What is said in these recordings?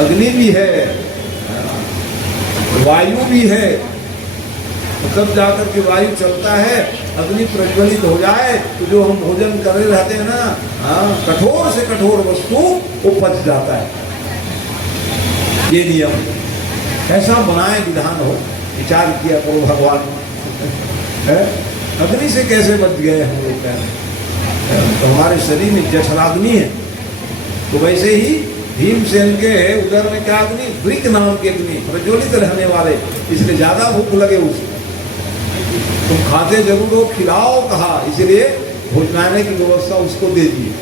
अग्नि भी है, वायु भी है। तब जाकर के वायु चलता है, अग्नि प्रज्वलित हो जाए तो जो हम भोजन कर रहे रहते हैं ना, कठोर से कठोर वस्तु वो पच जाता है। ये नियम ऐसा बनाए, विधान हो, विचार किया करो भगवान है? अग्नि से कैसे बच गए हम लोग? तो हमारे शरीर में जठराग्नि है, तो वैसे ही भीमसेन के उदर में क्या अग्नि, वृक नाम की अग्नि प्रज्वलित रहने वाले, इसलिए ज्यादा भूख लगे उसे। तुम खाते जरूर हो, खिलाओ कहा, इसलिए भोजनालय की व्यवस्था उसको दे दी।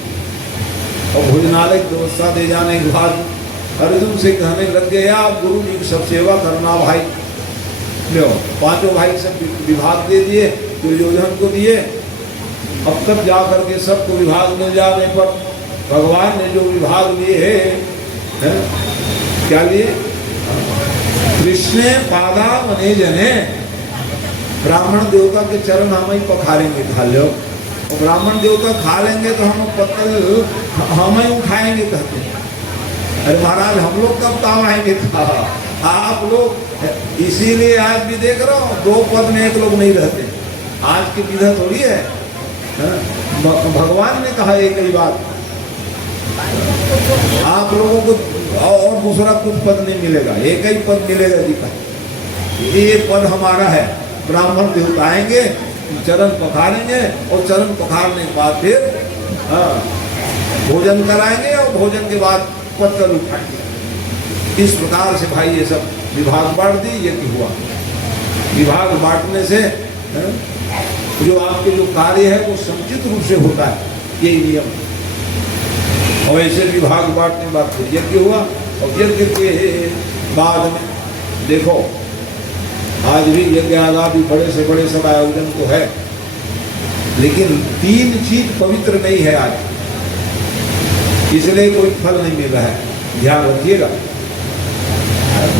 और भोजनालय की व्यवस्था दे जाने के बाद अर्जुन से कहने लग गया, आप गुरु जी की सब सेवा करना भाई। लो, पांचों भाई सब विभाग दे दिए, दुर्योधन को दिए। अब तक जा करके सबको विभाग मिल जाने पर भगवान ने जो विभाग लिए है, क्या लिए? कृष्ण पादा मने जने, ब्राह्मण देवता के चरण हम ही पखारेंगे, खा लो। और ब्राह्मण देवता खा लेंगे तो हम पत्तल हम ही उठाएंगे, कहते हैं। अरे महाराज, हम लोग कब काम आएंगे? आप लोग, इसीलिए आज भी देख रहा हूँ 2 पद में 1 लोग नहीं रहते। आज की विधा थोड़ी है, भगवान ने कहा एक ही बात, आप लोगों को और दूसरा कुछ पद नहीं मिलेगा, एक ही पद मिलेगा जी का। ये पद हमारा है, ब्राह्मण देवता आएंगे, चरण पखारेंगे, और चरण पखारने के बाद फिर भोजन कराएंगे, और भोजन के बाद पत्तल उठाएंगे। इस प्रकार से भाई ये सब विभाग बांट दी। ये हुआ विभाग बांटने से जो आपके जो कार्य है वो समुचित रूप से होता है, यही नियम। और ऐसे विभाग बांटने के बाद फिर यज्ञ हुआ, और यज्ञ के बाद में देखो आज भी यज्ञ आदि बड़े से बड़े सब आयोजन तो है, लेकिन 3 चीज पवित्र नहीं है आज, इसलिए कोई फल नहीं मिल रहा है। ध्यान रखिएगा,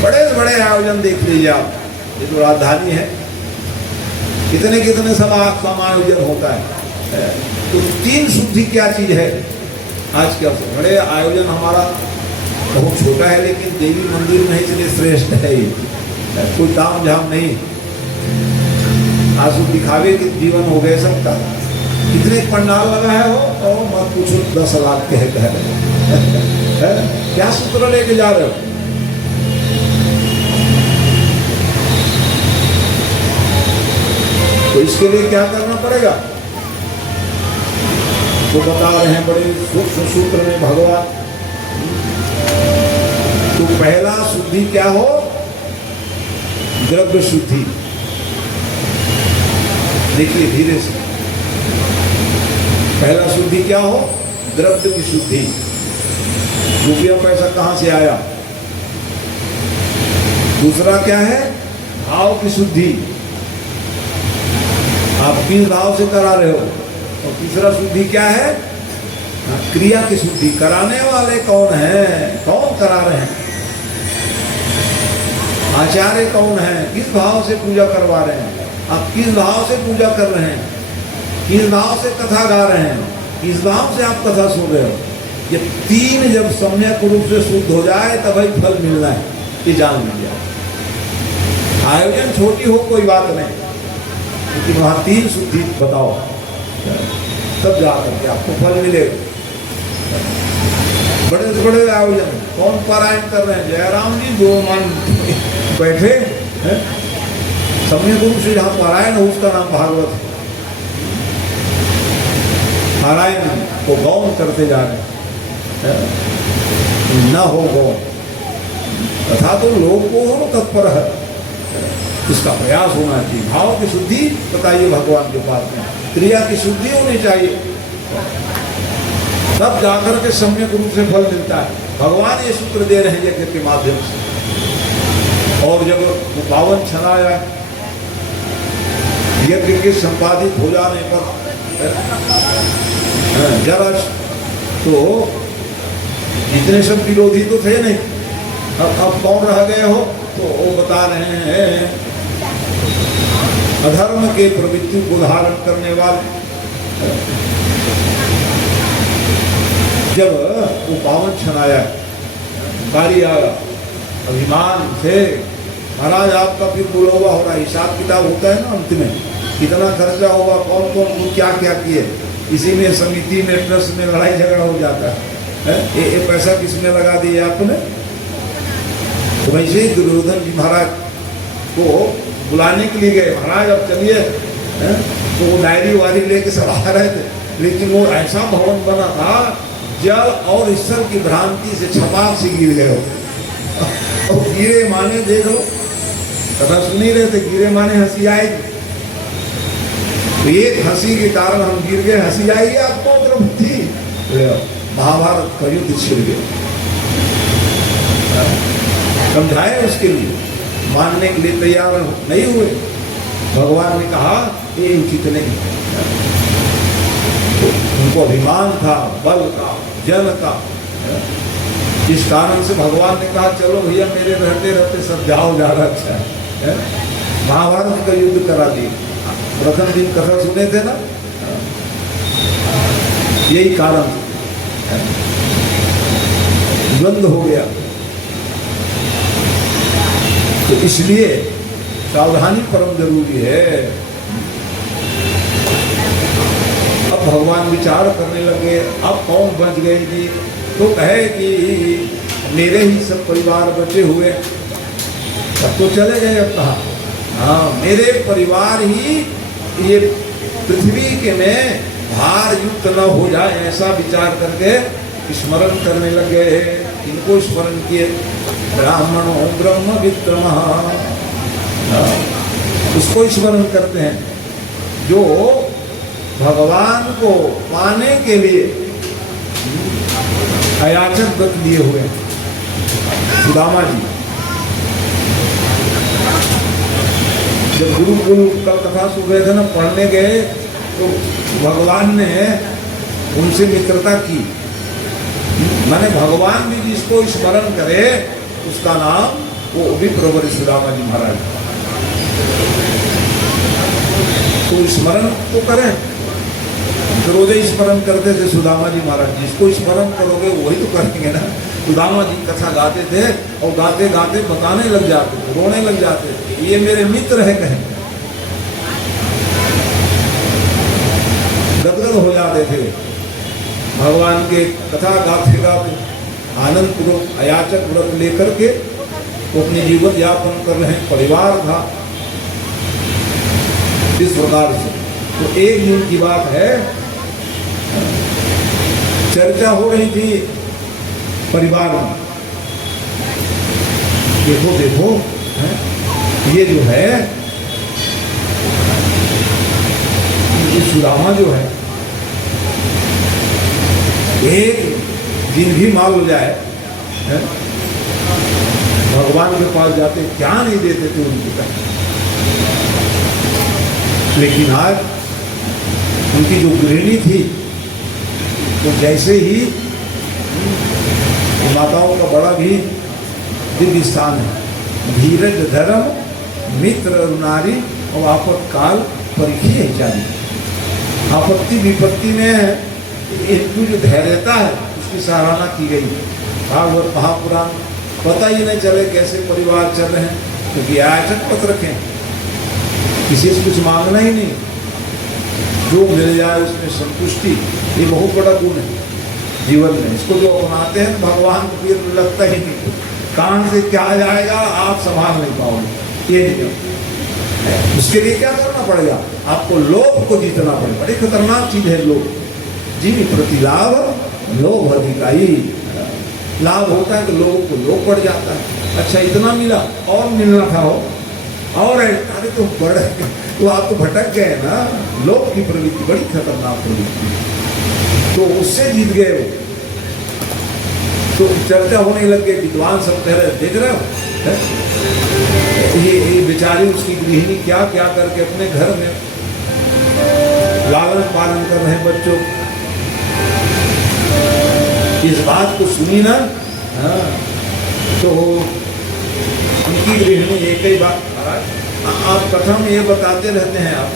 बड़े से बड़े आयोजन देख लीजिए आप, ये तो राजधानी है, कितने कितने समायोजन होता है। तो 3 शुद्धि क्या चीज है आज के अवसर? बड़े आयोजन हमारा बहुत छोटा है, लेकिन देवी मंदिर में इसलिए श्रेष्ठ है। कोई ताम झाम नहीं, आंसू दिखावे के जीवन हो गए सबका। कितने पंडाल लगा है हो, और मत पूछो 10 लाख कह क्या सूत्र लेके जा रहे हो? तो इसके लिए क्या करना पड़ेगा? तो बता रहे हैं बड़े सूक्ष्म सूत्र में भगवान। तो पहला शुद्धि क्या हो? द्रव्य शुद्धि। देखिए धीरे से, पहला शुद्धि क्या हो? द्रव्य की शुद्धि। रुपया पैसा कहां से आया? दूसरा क्या है? भाव की शुद्धि, आप किस भाव से करा रहे हो। और तीसरा शुद्धि क्या है? क्रिया की शुद्धि। कराने वाले कौन है, कौन करा रहे हैं, आचार्य कौन है, किस भाव से पूजा करवा रहे हैं, आप किस भाव से पूजा कर रहे हैं, किस भाव से कथा गा रहे हैं, किस भाव से आप कथा सुन रहे हो। ये 3 जब सम्यक रूप से शुद्ध हो जाए तब ही फल मिलना है, ये जान लीजिए। आयोजन छोटी हो कोई बात नहीं, लेकिन वहां 3 शुद्धि बताओ, तब जाकर के आपको फल मिलेगा। बड़े से बड़े आयोजन कौन पारायण कर रहे हैं? जयराम जी 2 मन बैठे हैं, सम्यक रूप से जहाँ पारायण हो उसका नाम भागवत है। पारायण को गौण करते जा रहे न हो गौण, तथा तो लोग को हो तत्पर है, इसका प्रयास होना चाहिए। भाव की शुद्धि बताइए भगवान के पास में, क्रिया की शुद्धि होनी चाहिए, तब जाकर के सम्यक रूप से फल मिलता है। भगवान ये सूत्र दे रहे हैं यज्ञ के माध्यम से। और जब पावन छनाया यज्ञ के संपादित हो जाने पर जरा तो इतने सब विरोधी तो थे नहीं, अब कौन रह गए हो? तो वो बता रहे हैं अधर्म के प्रवृत्ति को धारण करने वाले। जब वो पावन छनाया बारी आया, अभिमान से महाराज आपका फिर बुलावा हो रहा है, हिसाब किताब होता है ना अंत में, कितना खर्चा होगा, कौन कौन क्या क्या किए, इसी में समिति में ट्रस्ट में लड़ाई झगड़ा हो जाता है। ये पैसा किसने लगा दिया आपने? तो वैसे ही दुर्योधन जी महाराज को बुलाने के लिए गए, महाराज अब चलिए, तो वो डायरी वारी लेके सब आ रहे थे, लेकिन वो ऐसा भवन बना था जल और ईश्वर की भ्रांति से छपाक से गिर गए हो। और गिरे माने देख लो, कथा सुन ही रहे थे, गिरे माने हंसी आएगी, तो एक हंसी के कारण हम गिर गए, हंसी आएगी आपको द्रौपदी, महाभारत का युद्ध छिड़ गया। समझाए उसके लिए, मानने के लिए तैयार नहीं हुए। भगवान ने कहा ये उचित नहीं, तो उनको अभिमान था, बल का, जल का, इस कारण से भगवान ने कहा चलो भैया मेरे रहते रहते सब जाओ, ज्यादा अच्छा है। महाभारत का युद्ध करा दिए, प्रथम दिन कथा सुने थे ना, यही कारण द्वंद हो गया। तो इसलिए सावधानी परम जरूरी है। अब भगवान विचार करने लगे, अब कौन बच गए जी? तो कहे कि मेरे ही सब परिवार बचे हुए, तब तो चले गए। अब कहा हाँ, मेरे परिवार ही ये पृथ्वी के में भार युक्त न हो जाए, ऐसा विचार करके स्मरण करने लगे। इनको स्मरण किए, ब्राह्मणों ब्रह्म विक्रम, उसको स्मरण करते हैं जो भगवान को पाने के लिए अयाचक व्रत लिए हुए सुदामा जी। जब गुरुकुल कल कथा सुन रहे थे ना, पढ़ने गए तो भगवान ने उनसे मित्रता की। माने भगवान भी जिसको स्मरण करे उसका नाम वो भी प्रभु सुदामा जी महाराज। तो स्मरण तो करें, रोजे स्मरण करते थे सुदामा जी महाराज, जिसको स्मरण करोगे वही तो करेंगे ना। सुदामा जी कथा गाते थे और गाते गाते बताने लग जाते थे, रोने लग जाते थे, ये मेरे मित्र है, कहें गदगद हो जाते थे। भगवान के कथा गाते गाते आनंद पूर्वक अयाचक व्रत लेकर के वो अपने जीवन यापन कर रहे हैं, परिवार था इस प्रकार से। तो एक दिन की बात है, चर्चा हो रही थी परिवार में, देखो देखो ये जो है ये सुदामा जो है, एक दिन भी माल हो जाए भगवान के पास जाते क्या नहीं देते थे उनकी तरह। लेकिन आज उनकी जो गृहिणी थी तो जैसे ही माताओं का बड़ा भी दिव्य स्थान है, धीरज धर्म मित्र नारी और आपातकाल परिखी है जानी। आपत्ति विपत्ति में इनको जो धैर्यता है उसकी सराहना की गई। भागवत महापुराण पता ही नहीं चले कैसे परिवार चल रहे हैं, क्योंकि आयाचक पथ रखें, किसी से कुछ मांगना ही नहीं, जो मिल जाए उसमें संतुष्टि, ये बहुत बड़ा गुण है जीवन में। इसको जो अपनाते हैं भगवान को फिर लगता ही नहीं, कान से क्या जाएगा आप संभाल नहीं पाओगे, ये नहीं। उसके लिए क्या करना पड़ेगा? आपको लोभ को जीतना पड़ेगा। बड़ी खतरनाक चीज है लोभ। जीव प्रति लाभ लोभ अधिकारी। लाभ होता है तो लोगों को लोभ बढ़ जाता है, अच्छा इतना मिला और मिलना था हो, और अरे तो बढ़, तो आप तो भटक गए ना। लोभ की प्रवृत्ति बड़ी खतरनाक प्रवृत्ति, तो उससे जीत गए वो। तो चर्चा होने लग गई, विद्वान सब कह रहे देख रहे हो ये बेचारी उसकी गृहिणी क्या क्या करके अपने घर में लालन पालन कर रहे हैं बच्चों। इस बात को सुनी ना, हाँ, तो उनकी गृहिणी एक ही बात, आप कथा में ये बताते रहते हैं आप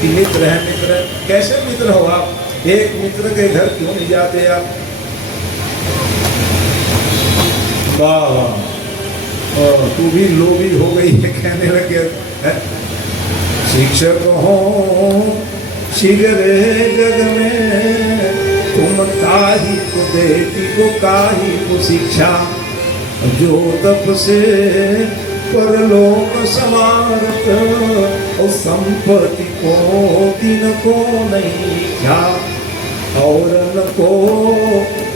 कि मित्र है मित्र है, कैसे मित्र हो आप? एक मित्र के घर क्यों नहीं जाते आप? वाह वाह, तू भी लोभी हो गई है, कहने लगे है? शिक्षक हो शिगरे जग में, तुम काही को देती को काही को शिक्षा, जो तप से परलोक समारत, और संपत्ति को दिन को नहीं क्या, और न को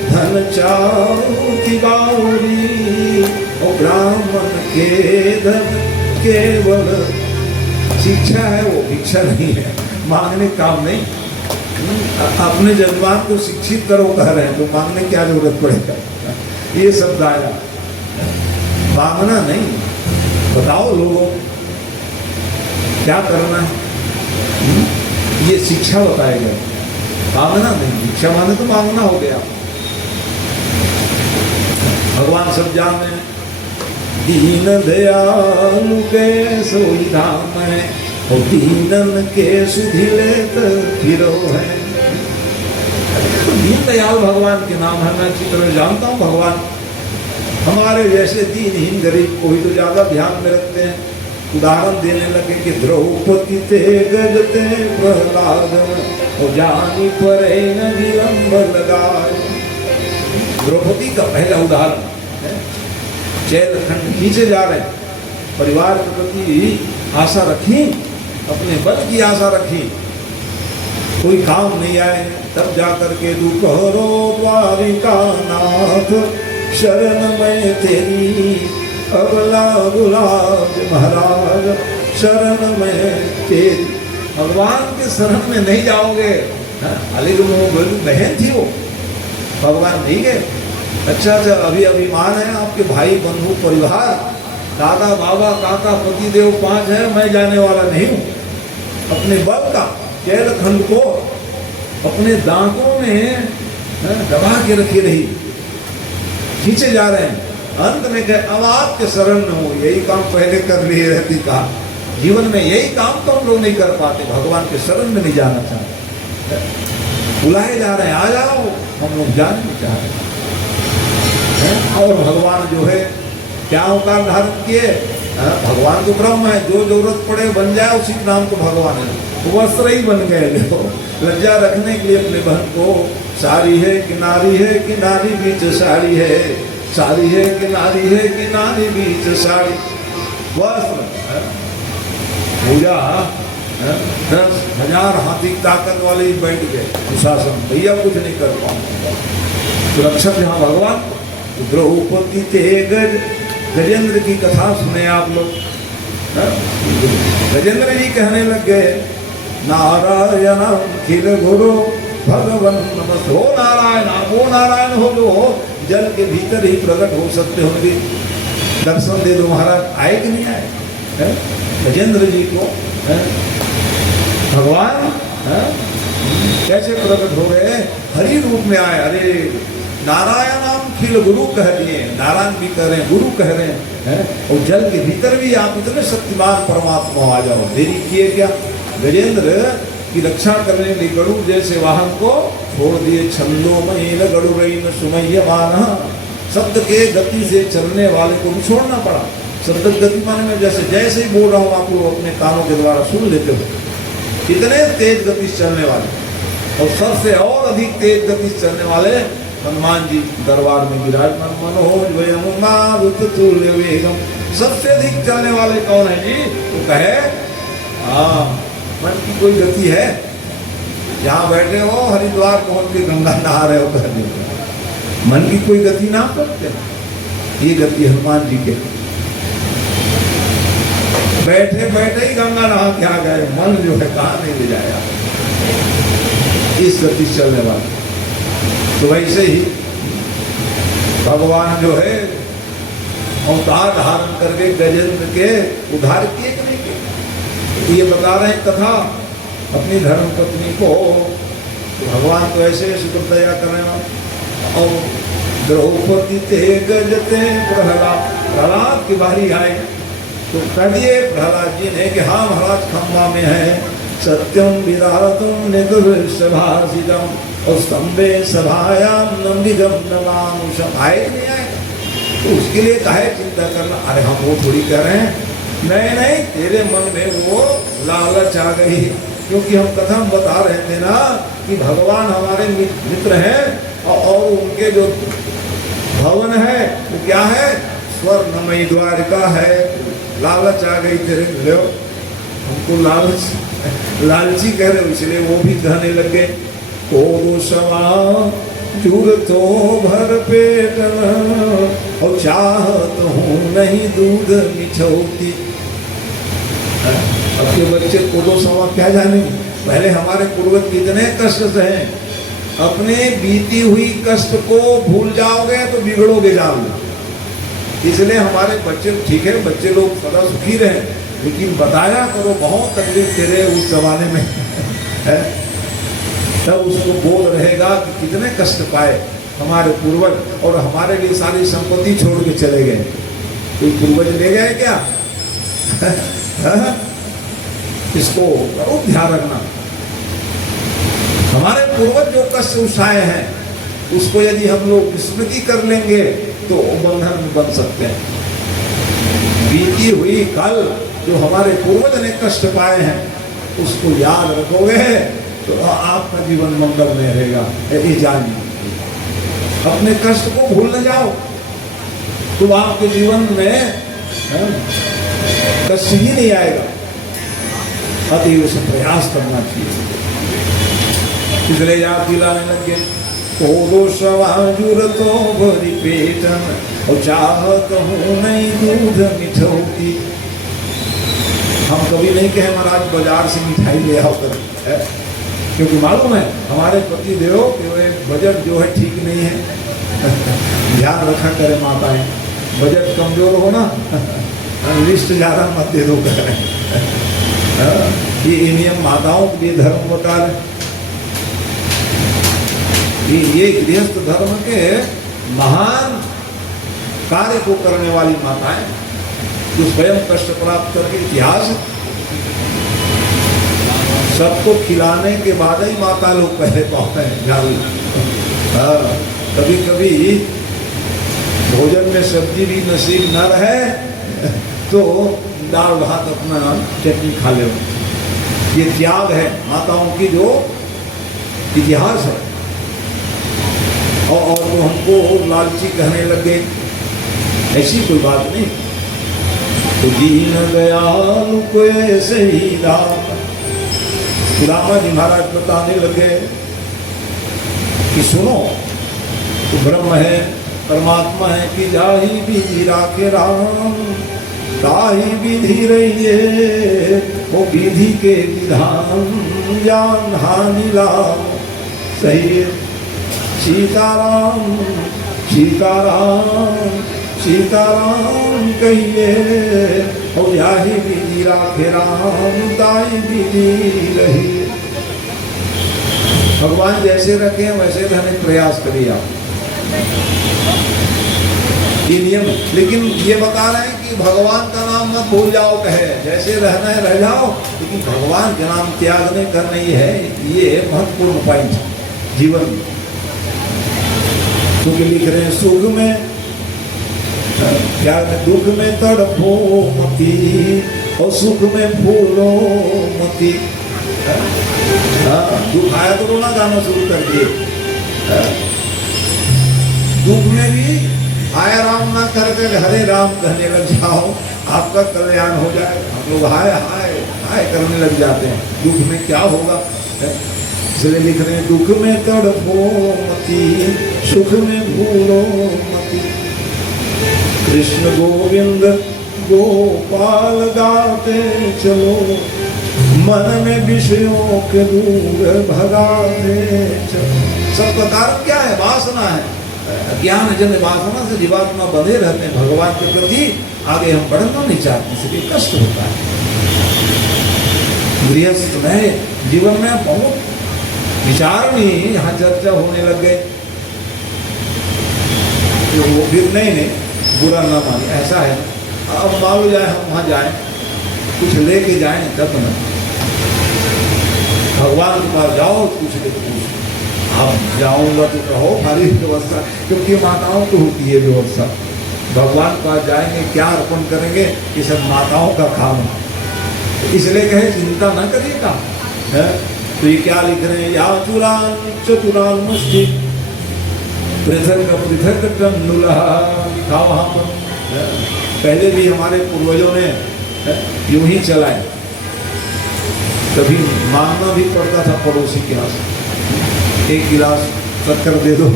धन चाहती बावरी, और ब्राह्मण के धन केवल शिक्षा है, वो भिक्षा नहीं है, मांगने काम नहीं। अपने जजमान को शिक्षित करो कह रहे हैं, तो मांगने क्या जरूरत पड़ेगा? ये शब्द आया, मांगना नहीं। बताओ लोगों क्या करना है, ये शिक्षा बताएगा, मांगना नहीं। भिक्षा माने तो मांगना हो गया। भगवान सब जाने, दीन दयालु के सोई धाम है, और दीनन के सुधिले फिरो है। तो दीन दयाल भगवान के नाम है, मैं अच्छी तरह जानता हूँ। भगवान हमारे जैसे दीनहीन गरीब को ही तो ज्यादा ध्यान में रखते हैं। उदाहरण देने लगे कि द्रौपदी ते गजते प्रहलाद, और जानी पर न विलंब लगाए। द्रौपदी का पहला उदाहरण, चैल खंड खींचे जा रहे हैं, परिवार के प्रति आशा रखी, अपने बल की आशा रखी, कोई काम नहीं आए, तब जाकर के दुपहरो द्वारिका नाथ, शरण में तेरी अबला गुलाब महाराज, शरण में तेरी। भगवान के शरण में नहीं जाओगे, अली बहन थी वो, भगवान नहीं गए। अच्छा, अभी अभिमान है आपके भाई बंधु परिवार, दादा बाबा काका पतिदेव 5 है, मैं जाने वाला नहीं हूँ। अपने बल का चैल खंड को अपने दांतों में दबा के रखी रही, खींचे जा रहे हैं। अंत में कहे अब आपके शरण में हो, यही काम पहले कर लिए रहती। कहा जीवन में यही काम तो हम लोग नहीं कर पाते, भगवान के शरण में नहीं जाना चाहते, बुलाए जा रहे हैं, आ जाओ, हम लोग जान नहीं चाहते। और भगवान जो है क्या अवतार धारण किए, भगवान तो ब्रह्म है, जो जरूरत पड़े बन जाए उसी नाम को भगवान है। वस्त्र ही बन गए, देखो लज्जा रखने के लिए अपने बहन को, साड़ी है कि नारी है कि नारी बीच साड़ी है, साड़ी है कि नारी है कि नारी बीच साड़ी, वस्त्र पूजा 10,000 हाथी ताकत वाले ही बैठ गए दुशासन, भैया कुछ नहीं कर पाऊंगा। सुरक्षक यहाँ भगवान। द्रौपदी ते गजेंद्र की कथा सुने आप लोग। गजेंद्र जी कहने लग गए, नारायण खिल गुरु भगवन नमस्ते। हो नारायण, वो नारायण हो जो जल के भीतर ही प्रकट हो सकते होंगे, दर्शन दे दो महाराज। आए कि नहीं आए गजेंद्र जी को भगवान कैसे प्रकट हो गए, हरि रूप में आए। अरे नारायण खिल गुरु कह दिए, नारायण भी कह रहे हैं, गुरु कह रहे हैं, और जल के भीतर भी आप इतने शक्तिमान परमात्मा आ जाओ। देरी किए क्या? गजेंद्र की रक्षा करने के लिए गरुड़ जैसे वाहन को छोड़ दिए। छंदोमयीन गरुड़ैन सुमह्यमानः, शब्द के गति से चलने वाले को भी छोड़ना पड़ा। शब्द गति माने में जैसे ही बोल रहा हूँ आप लोग अपने कानों के द्वारा सुन लेते हो, कितने तेज गति से चलने वाले, और सबसे और अधिक तेज गति से चलने वाले हनुमान जी दरबार में विराजमान। मनोज वयमुमारुत तुल्य वेगम, सबसे अधिक चलने वाले कौन है जी? तो कहे मन की कोई गति है, जहाँ बैठे हो हरिद्वार पहुंच के गंगा नहा रहे हो, कहने मन की कोई गति ना करते, ये गति हनुमान जी के। बैठे बैठे ही गंगा नहा के आ गए, मन जो है कहाँ नहीं ले जाया, इस गति से चलने वाले। तो वैसे ही भगवान जो है अवतार धारण करके गजेंद्र के उद्धार किए कि नहीं किए, ये बता रहे हैं कथा। अपनी धर्म पत्नी को तो भगवान तो ऐसे शुक्र दया करें। और द्रौपदी ते गजते प्रहलाद, प्रहलाद की बारी आई तो कह दिए प्रहलाद जी ने कि हाँ महाराज खंबा में है, सत्यम विरातम निगुभाषितम, और स्तंभे सभायाम नंदिगम नमानुषम। आए नहीं आए? तो उसके लिए काहे चिंता करना। अरे हम वो थोड़ी कह रहे हैं, नहीं नहीं, तेरे मन में वो लालच आ गई, क्योंकि हम कथा बता रहे थे ना कि भगवान हमारे मित्र हैं और उनके जो भवन है वो क्या है, स्वर्णमयी द्वारिका है। लालच आ गई तेरे, लो हमको लालची कह रहे हो, इसलिए वो भी कहने लगे, को सवा चूर तो भर पेट और चाहत हूँ नहीं दूध मिठौती। अब के बच्चे कोदो सवा क्या जाने, पहले हमारे पूर्वज कितने कष्ट सहे, अपने बीती हुई कष्ट को भूल जाओगे तो बिगड़ोगे जाओगे। इसलिए हमारे बच्चे, ठीक है बच्चे लोग सदा सुखी रहे, लेकिन बताया करो बहुत तकलीफ तेरे उस जमाने में है, तब उसको बोध रहेगा कि कितने कष्ट पाए हमारे पूर्वज, और हमारे लिए सारी संपत्ति छोड़ के चले गए। कोई पूर्वज ले गए क्या? इसको करो ध्यान रखना। हमारे पूर्वज जो कष्ट उठाए हैं उसको यदि हम लोग स्मृति कर लेंगे तो बंधन में बन सकते हैं। बीती हुई कल जो हमारे पूर्वज ने कष्ट पाए हैं उसको याद रखोगे तो आपका जीवन मंगल में रहेगा। ये जानिए, अपने कष्ट को भूल न जाओ तो आपके जीवन में कष्ट ही नहीं आएगा। अति उसे प्रयास करना चाहिए। इसलिए याद दिलाने लगे, कोदो सवाजुर तो भरी पेटन और चाहत हूँ नहीं दूध मिठौती। हम कभी नहीं कहे महाराज बाजार से मिठाई ले आओ कर, क्योंकि मालूम है हमारे पति देव के बजट जो है ठीक नहीं है। ध्यान रखा करे माताएं, बजट कमजोर हो ना लिस्ट ज्यादा मत दे दो करें। ये नियम माताओं के लिए धर्म बता रहे। ये गृहस्थ धर्म के महान कार्य को करने वाली माताएं जो स्वयं कष्ट प्राप्त करके इतिहास सबको खिलाने के बाद ही माता लोग पहले पाते हैं। कभी कभी भोजन में सब्जी भी नसीब न रहे तो दाल भात अपना चटनी खा ले। ये त्याग है माताओं की जो इतिहास है। और तो हमको लालची कहने लगे, ऐसी कोई बात नहीं। तो दीन दयालु को ऐसे ही राम रामा जी महाराज बताने लगे कि सुनो, तो ब्रह्म है परमात्मा है कि जाही विधि राखे राम, ताही विधि रहिए वो विधि के विधान जान हानि लाभ। सही सीताराम सीताराम सीताराम कहिए और याही विधि राखे राम, ताई विधि रही। भगवान जैसे रखे वैसे रहने प्रयास करिए आप। ये नियम, लेकिन ये बता रहे हैं कि भगवान का नाम मत भूल जाओ, कहे जैसे रहना है रह जाओ, लेकिन भगवान का नाम त्यागने करना ही है। ये महत्वपूर्ण पॉइंट है जीवन में। क्योंकि लिख रहे हैं सुख में क्या, दुख में तड़पो मती और सुख में फूलो मती। दुख आया तो रोना गाना शुरू कर दिए। दुख में भी हाय राम ना करके हरे राम कहने लग जाओ, आपका कल्याण हो जाए। हम लोग हाय हाय हाय करने लग जाते हैं, दुख में क्या होगा। इसलिए लिख रहे हैं दुख में तड़पो मती सुख में भूलो मती। कृष्ण गोविंद गोपाल गाते चलो, मन में विषयों के दूर भगाते चलो। सब का कारण क्या है? वासना है। ज्ञान जन वासना से जीवात्मा बंधे रहते हैं भगवान के प्रति, आगे हम बढ़ना नहीं चाहते, इसलिए कष्ट होता है। गृहस्थ में जीवन में बहुत विचार भी यहाँ चर्चा होने लग गए। तो वो फिर नहीं बुरा ना माने, ऐसा है। अब मान लो जाए हम वहाँ जाए कुछ लेके जाए तब न, भगवान के पास जाओ कुछ लेके, आप जाऊंगा तो कहो हमारी व्यवस्था, क्योंकि माताओं को होती है व्यवस्था। भगवान के पास जाएंगे, क्या अर्पण करेंगे, ये सब माताओं का काम है। इसलिए कहे चिंता न करिएगा। तो ये क्या लिख रहे हैं, या चुरान चतुरान मुष्टि पृथक पृथक टंडुला, लिखा वहां पर। पहले भी हमारे पूर्वजों ने यूं ही चलाए। कभी मांगना भी पड़ता था पड़ोसी के यहाँ, एक गिलास शक्कर दे दो।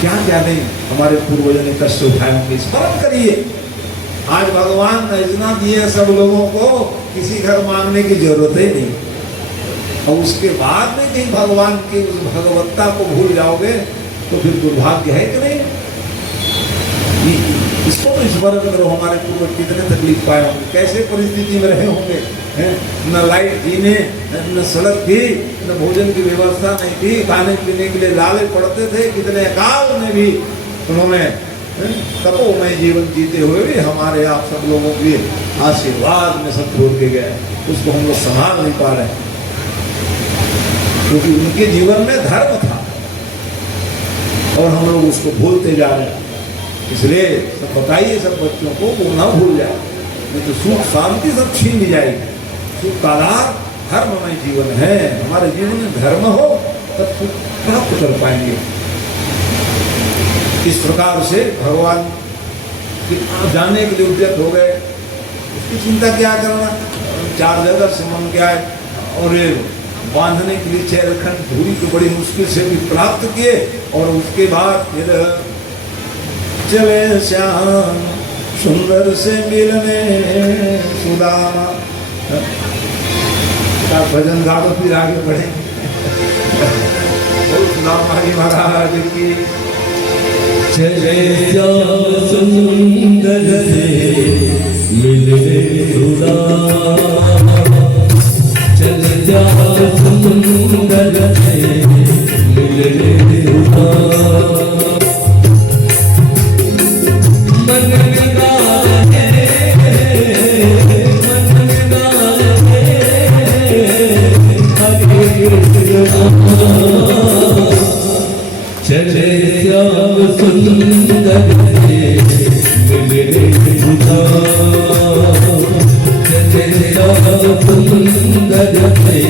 क्या क्या नहीं हमारे पूर्वजों ने कष्ट उठाए होंगे, स्मरण करिए। आज भगवान इतना दिए सब लोगों को, किसी घर मांगने की जरूरत ही नहीं। और उसके बाद में कहीं भगवान की उस भगवत्ता को भूल जाओगे तो फिर दुर्भाग्य है कि नहीं। इसको तो स्मरण करो, हमारे पूर्वज कितने तकलीफ पाए होंगे, कैसे परिस्थिति में रहे होंगे। न लाइट थी, न सड़क थी, न भोजन की व्यवस्था नहीं थी, खाने पीने के लिए लाले पड़ते थे। कितने काल में भी उन्होंने तपोमय जीवन जीते हुए भी हमारे आप सब लोगों के आशीर्वाद में सब छोड़ के गए। उसको हम लोग संभाल नहीं पा रहे, क्योंकि उनके जीवन में धर्म था और हम लोग उसको भूलते जा रहे हैं। इसलिए सब बताइए सब बच्चों को वो ना भूल जाए, नहीं तो सुख शांति सब छीन ली जाएगी। सुख का आधार धर्ममय जीवन है। हमारे जीवन में धर्म हो तब सुख प्राप्त कर पाएंगे। इस प्रकार से भगवान जानने के लिए उद्यत हो गए। उसकी चिंता क्या करना, 4 जगह से मन गया और बांधने के लिए 6 खंड धूरी को बड़ी मुश्किल से भी प्राप्त किए। और उसके बाद फिर चले श्याम सुंदर से मिलने सुदामा। भजन गा तो फिर आगे बढ़े। सुदामा जी महाराज की चले श्याम सुंदर से मिलने सुदामा, चले श्याम सुंदर से मिलने सुदामा। चले श्याम सुंदर से मिलने सुदामा, चले श्याम सुंदर से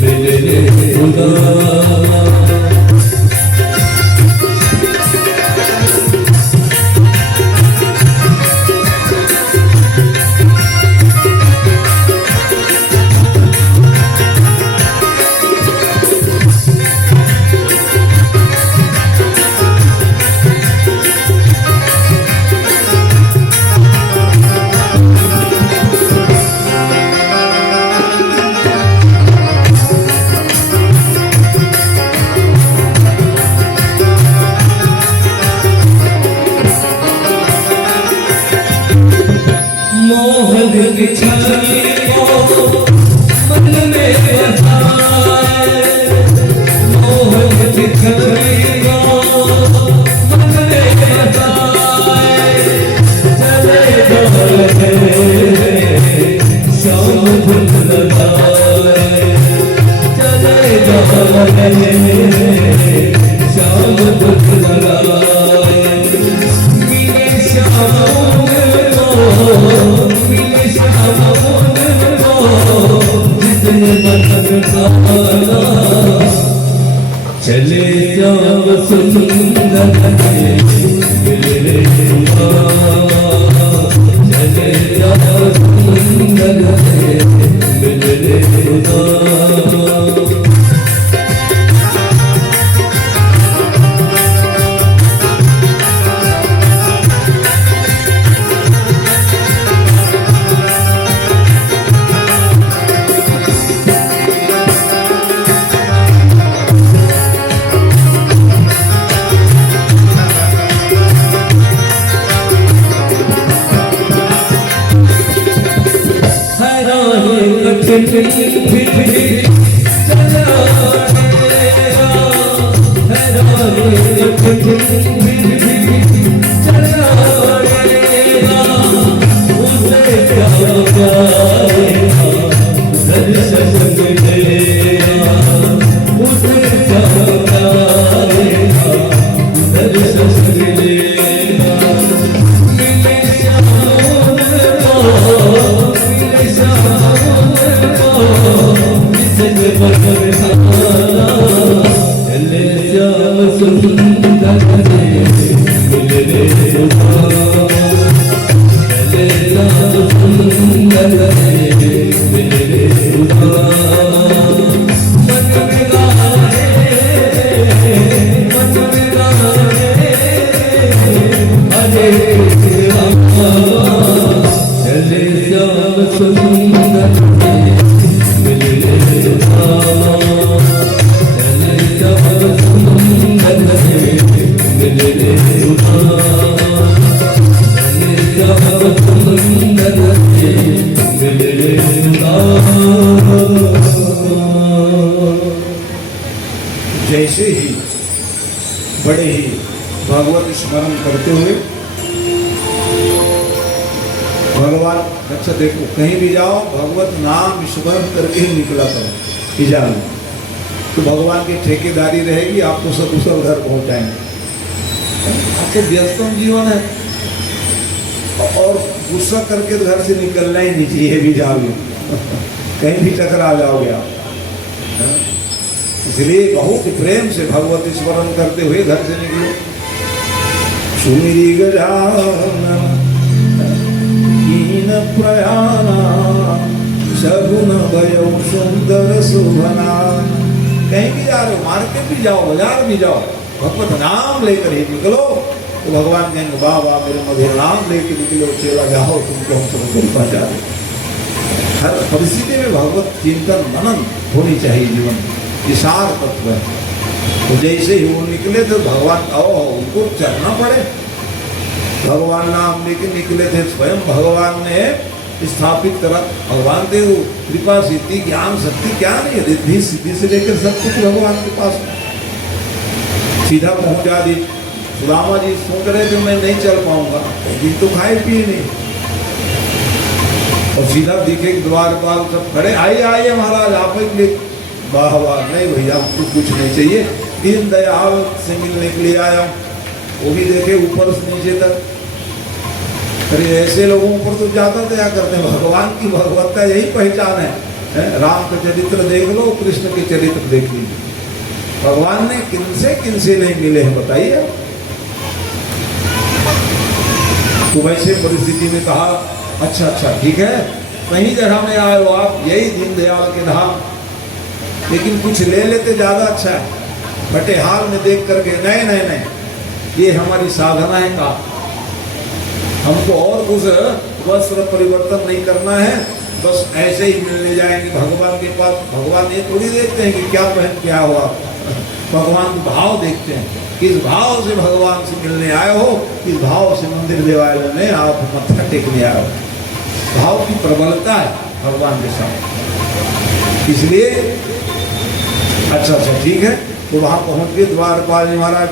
मिलने सुदामा। मोहन की छवि को मन में बसाए, मोहन की छवि को मन में बसाए। चले चले श्याम धुन लगाए, चले चले श्याम धुन लगाए। मिले श्याम चले श्याम सुंदर से मिलने सुदामा, चले श्याम सुंदर से मिलने सुदामा। जिसके पर चले श्याम सुंदर मिले रे चले श्याम सुंदर मिले रे मन में गाने हरे चले श्याम सुंदर मिले रे चले श्याम सुंदर मिले रे चले श्याम सुंदर मिले रे जैसे ही बड़े ही भागवत स्मरण करते हुए भगवान, अच्छा देखो कहीं भी जाओ भगवत नाम स्मरण करके ही निकला करो इजाल में, तो भगवान की ठेकेदारी रहेगी, आपको सकुशल घर पहुंचाएंगे। आपके व्यस्तम जीवन है और गुस्सा करके घर से निकलना ही नहीं चाहिए भी जाओगे कहीं भी टकरा जाओगे आप। इसलिए बहुत प्रेम से भगवत स्मरण करते हुए घर से निकलो। सुमिरी गजानन कीन प्रयाणा सगुन भयौ सुंदर शोभना। कहीं भी जा रहे हो, मार्केट भी जाओ, बाजार भी जाओ, भगवत नाम लेकर ही निकलो, तो भगवान कहेंगे वाह वाह मेरे मधुर नाम लेकर निकलो चेला, जाओ तुमको हम सब पहुंचा रहे। हर परिस्थिति में भगवत चिंतन मनन होनी चाहिए जीवन में, विशाल तत्व है। तो जैसे ही वो निकले तो भगवान उनको चलना पड़े, भगवान नाम लेके निकले थे, स्वयं भगवान ने स्थापित करा। भगवान थे वो कृपा सिद्धि ज्ञान शक्ति क्या नहीं, रिद्धि सिद्धि से लेकर सब कुछ भगवान के पास सीधा पहुंचा दी। सुदामा जी सोच रहे थे मैं नहीं चल पाऊंगा, दिन तो खाए पिए नहीं, और सीधा दिखे द्वारपाल सब खड़े, आइए आइए महाराज आप ही। वाह वाह, नहीं भैया हमको कुछ नहीं चाहिए, दीन दयाल से मिलने के लिए आया। वो भी देखे ऊपर से नीचे तक, अरे ऐसे लोगों पर तो ज्यादा दया करते हैं। भगवान की भगवत्ता यही पहचान है। राम का चरित्र देख लो, कृष्ण के चरित्र देख लीजिए, भगवान ने किनसे नहीं मिले हैं बताइए आप। तो वैसे परिस्थिति में कहा अच्छा ठीक है, कहीं जगह में आए हो आप, यही दीनदयाल के धाम, लेकिन कुछ ले लेते ज्यादा अच्छा है। फटे हाल में देख करके नहीं, ये हमारी साधना है का, हमको और कुछ वस्त्र परिवर्तन नहीं करना है, बस ऐसे ही मिलने जाएंगे भगवान के पास। भगवान ये थोड़ी देखते हैं कि क्या पहन क्या हुआ, भगवान भाव देखते हैं, किस भाव से भगवान से मिलने आए हो, किस भाव से मंदिर देवालय में आप मत्था टेकने आए हो। भाव की प्रबलता है भगवान के साथ। इसलिए अच्छा ठीक है, तो वहां पहुंच गए। द्वारपाल जी महाराज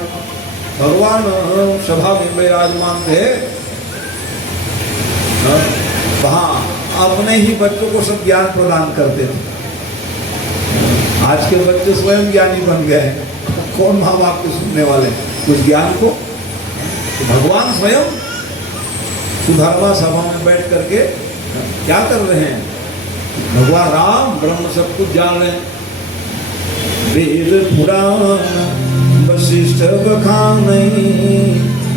भगवान सभा में विराजमान थे, वहां अपने ही बच्चों को सब ज्ञान प्रदान करते थे। आज के बच्चे स्वयं ज्ञानी बन गए, कौन माँ बाप के सुनने वाले उस ज्ञान को। तो भगवान स्वयं सुधर्मा सभा में बैठ करके क्या कर रहे हैं, भगवान राम ब्रह्म सब कुछ जान रहे हैं। वेद पुराण वशिष्ठ बखान